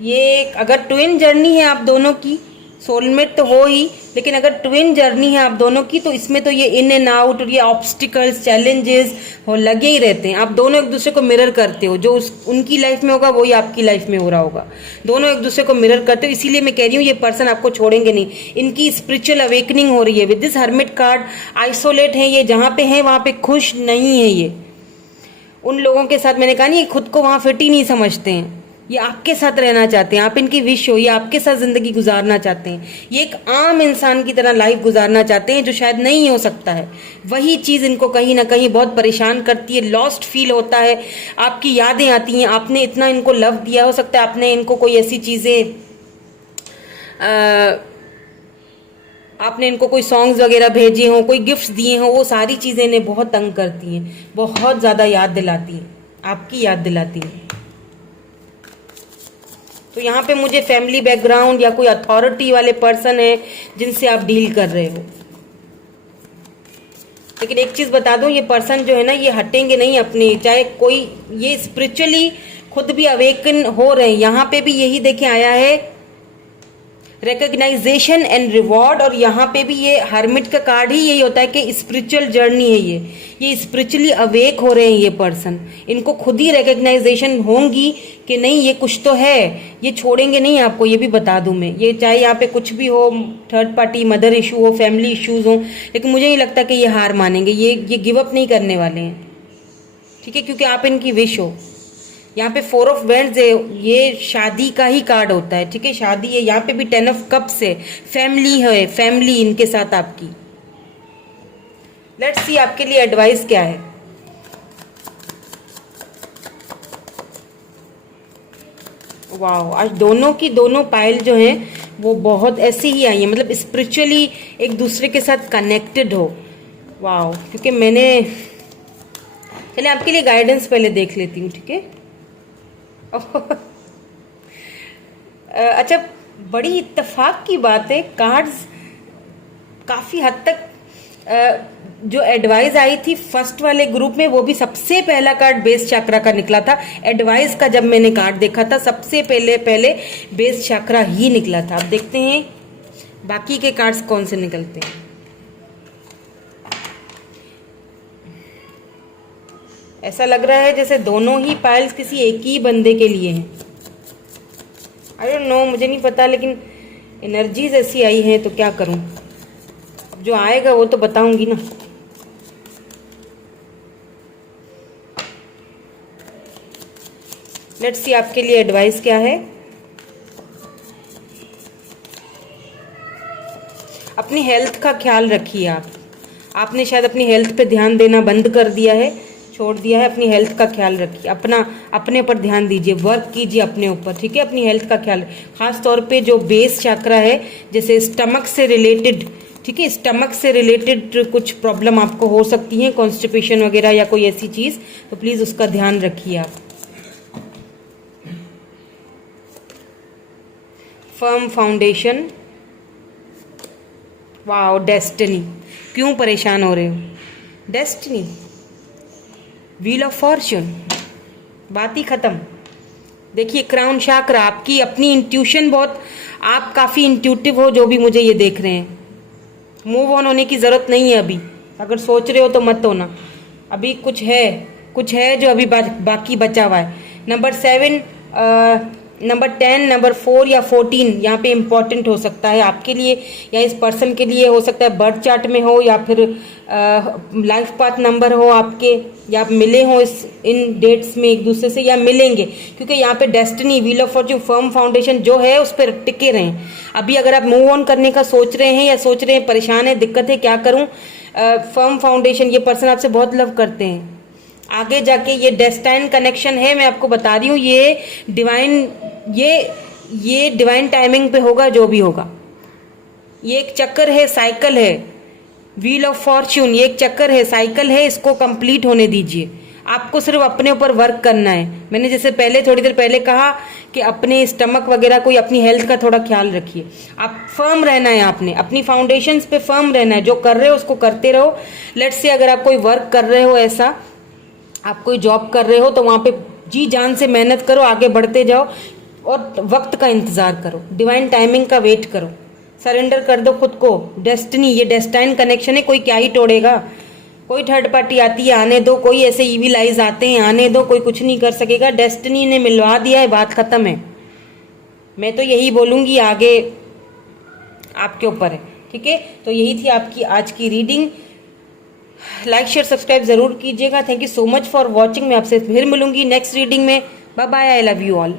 ये अगर ट्विन जर्नी है आप दोनों की, सोलमेट तो हो ही, लेकिन अगर ट्विन जर्नी है आप दोनों की, तो इसमें तो ये इन एंड आउट और ये ऑब्स्टिकल्स, चैलेंजेस हो लगे ही रहते हैं। आप दोनों एक दूसरे को मिरर करते हो, जो उनकी लाइफ में होगा वही आपकी लाइफ में हो रहा होगा। दोनों एक दूसरे को मिरर करते हो, इसीलिए मैं कह रही हूँ ये पर्सन आपको छोड़ेंगे नहीं। इनकी स्पिरिचुअल अवेकनिंग हो रही है with this hermit card. Isolate है ये, जहाँ पे हैं वहाँ पे खुश नहीं है ये। उन लोगों के साथ, मैंने कहा नहीं, ये खुद को वहाँ फिट ही नहीं समझते हैं, ये आपके साथ रहना चाहते हैं, आप इनकी विश हो, ये आपके साथ ज़िंदगी गुजारना चाहते हैं। ये एक आम इंसान की तरह लाइफ गुजारना चाहते हैं, जो शायद नहीं हो सकता है। वही चीज़ इनको कहीं ना कहीं बहुत परेशान करती है, लॉस्ट फील होता है, आपकी यादें आती हैं। आपने इतना इनको लव दिया, हो सकता है आपने इनको कोई ऐसी चीज़ें, आपने इनको कोई सॉन्ग्स वगैरह भेजे हों, कोई गिफ्ट्स दिए हों, वो सारी चीज़ें इन्हें बहुत तंग करती हैं, बहुत ज़्यादा याद दिलाती हैं, आपकी याद दिलाती हैं। तो यहाँ पे मुझे फैमिली बैकग्राउंड या कोई अथॉरिटी वाले पर्सन है जिनसे आप डील कर रहे हो। लेकिन एक चीज़ बता दूं, ये पर्सन जो है ना, ये हटेंगे नहीं अपने, चाहे कोई, ये स्पिरिचुअली खुद भी अवेकन हो रहे हैं। यहाँ पे भी यही देखे आया है, रिकग्नाइजेशन एंड रिवॉर्ड, और यहाँ पे भी ये हर्मिट का कार्ड ही यही होता है कि स्पिरिचुअल जर्नी है ये स्पिरिचुअली अवेक हो रहे हैं ये पर्सन। इनको खुद ही रिकग्नाइजेशन होंगी कि नहीं, ये कुछ तो है, ये छोड़ेंगे नहीं आपको, ये भी बता दूं मैं। ये चाहे यहाँ पे कुछ भी हो, थर्ड पार्टी, मदर इशू हो, फैमिली इश्यूज हो, लेकिन मुझे नहीं लगता कि ये हार मानेंगे, ये गिव अप नहीं करने वाले हैं, ठीक है, क्योंकि आप इनकी विश हो। यहाँ पे 4 ऑफ वेंड्स है, ये शादी का ही कार्ड होता है, ठीक है, शादी है। यहाँ पे भी 10 ऑफ कप्स है, फैमिली है, फैमिली इनके साथ आपकी। लेट्स सी आपके लिए एडवाइस क्या है। वाह, आज दोनों की दोनों पाइल जो है वो बहुत ऐसी ही आई है, मतलब स्पिरिचुअली एक दूसरे के साथ कनेक्टेड हो। वाह, क्योंकि मैंने, चलिए आपके लिए गाइडेंस पहले देख लेती हूँ, ठीक है। अच्छा, बड़ी इत्तेफाक की बात है, कार्ड्स काफ़ी हद तक जो एडवाइस आई थी फर्स्ट वाले ग्रुप में, वो भी सबसे पहला कार्ड बेस चक्रा का निकला था। एडवाइस का जब मैंने कार्ड देखा था, सबसे पहले बेस चक्रा ही निकला था। अब देखते हैं बाकी के कार्ड्स कौन से निकलते हैं। ऐसा लग रहा है जैसे दोनों ही पाइल्स किसी एक ही बंदे के लिए हैं। आई डोंट नो, मुझे नहीं पता, लेकिन एनर्जीज ऐसी आई हैं तो क्या करूं। अब जो आएगा वो तो बताऊंगी ना। लेट्स सी आपके लिए एडवाइस क्या है। अपनी हेल्थ का ख्याल रखिए। आपने शायद अपनी हेल्थ पे ध्यान देना बंद कर दिया है, छोड़ दिया है। अपनी हेल्थ का ख्याल रखिए, अपने पर ध्यान दीजिए, वर्क कीजिए अपने ऊपर, ठीक है। अपनी हेल्थ का ख्याल, खास तौर पे जो बेस चक्रा है, जैसे स्टमक से रिलेटेड, ठीक है, स्टमक से रिलेटेड कुछ प्रॉब्लम आपको हो सकती है, कॉन्स्टिपेशन वगैरह या कोई ऐसी चीज, तो प्लीज उसका ध्यान रखिए आप। Firm foundation, wow, destiny. क्यों परेशान हो रहे हो? डेस्टिनी, व्हील ऑफ फॉर्च्यून, बात ही खत्म। देखिए क्राउन चक्र, आपकी अपनी इंट्यूशन बहुत, आप काफी इंट्यूटिव हो, जो भी मुझे ये देख रहे हैं। मूव ऑन होने की जरूरत नहीं है अभी। अगर सोच रहे हो तो मत होना, अभी कुछ है जो अभी बाकी बचा हुआ है। नंबर 7, नंबर 10, नंबर 4 या 14 यहाँ पे इम्पोर्टेंट हो सकता है आपके लिए या इस पर्सन के लिए। हो सकता है बर्थ चार्ट में हो या फिर लाइफ पाथ नंबर हो आपके, या आप मिले हो इन डेट्स में एक दूसरे से, या मिलेंगे, क्योंकि यहाँ पे destiny, wheel of Fortune, firm foundation जो है उस पर टिके रहें। अभी अगर आप मूव ऑन करने का सोच रहे हैं या सोच रहे हैं, परेशान है, दिक्कत है, क्या करूं, फर्म फाउंडेशन, ये पर्सन आपसे बहुत लव करते हैं। आगे जाके ये डेस्टाइन कनेक्शन है, मैं आपको बता रही हूँ। ये डिवाइन टाइमिंग पे होगा जो भी होगा। ये एक चक्कर है, साइकिल है, व्हील ऑफ फॉर्च्यून, ये एक चक्कर है, साइकिल है, इसको कंप्लीट होने दीजिए। आपको सिर्फ अपने ऊपर वर्क करना है। मैंने जैसे थोड़ी देर पहले कहा कि अपने स्टमक वगैरह कोई, अपनी हेल्थ का थोड़ा ख्याल रखिए। आप फर्म रहना है, आपने अपनी फाउंडेशंस पे फर्म रहना है। जो कर रहे हो उसको करते रहो। लेट्स से अगर आप कोई वर्क कर रहे हो, ऐसा आप कोई जॉब कर रहे हो, तो वहां पे जी जान से मेहनत करो, आगे बढ़ते जाओ और वक्त का इंतजार करो, डिवाइन टाइमिंग का वेट करो, सरेंडर कर दो खुद को। डेस्टिनी, ये डेस्टाइन कनेक्शन है, कोई क्या ही तोड़ेगा। कोई थर्ड पार्टी आती है, आने दो। कोई ऐसे ईविल आइज आते हैं, आने दो। कोई कुछ नहीं कर सकेगा। डेस्टिनी ने मिलवा दिया है, बात खत्म है। मैं तो यही बोलूंगी, आगे आपके ऊपर है, ठीक है। तो यही थी आपकी आज की रीडिंग। लाइक शेयर सब्सक्राइब जरूर कीजिएगा। Thank you so much for watching. मैं आपसे फिर मिलूंगी नेक्स्ट रीडिंग में। Bye bye, I love you all.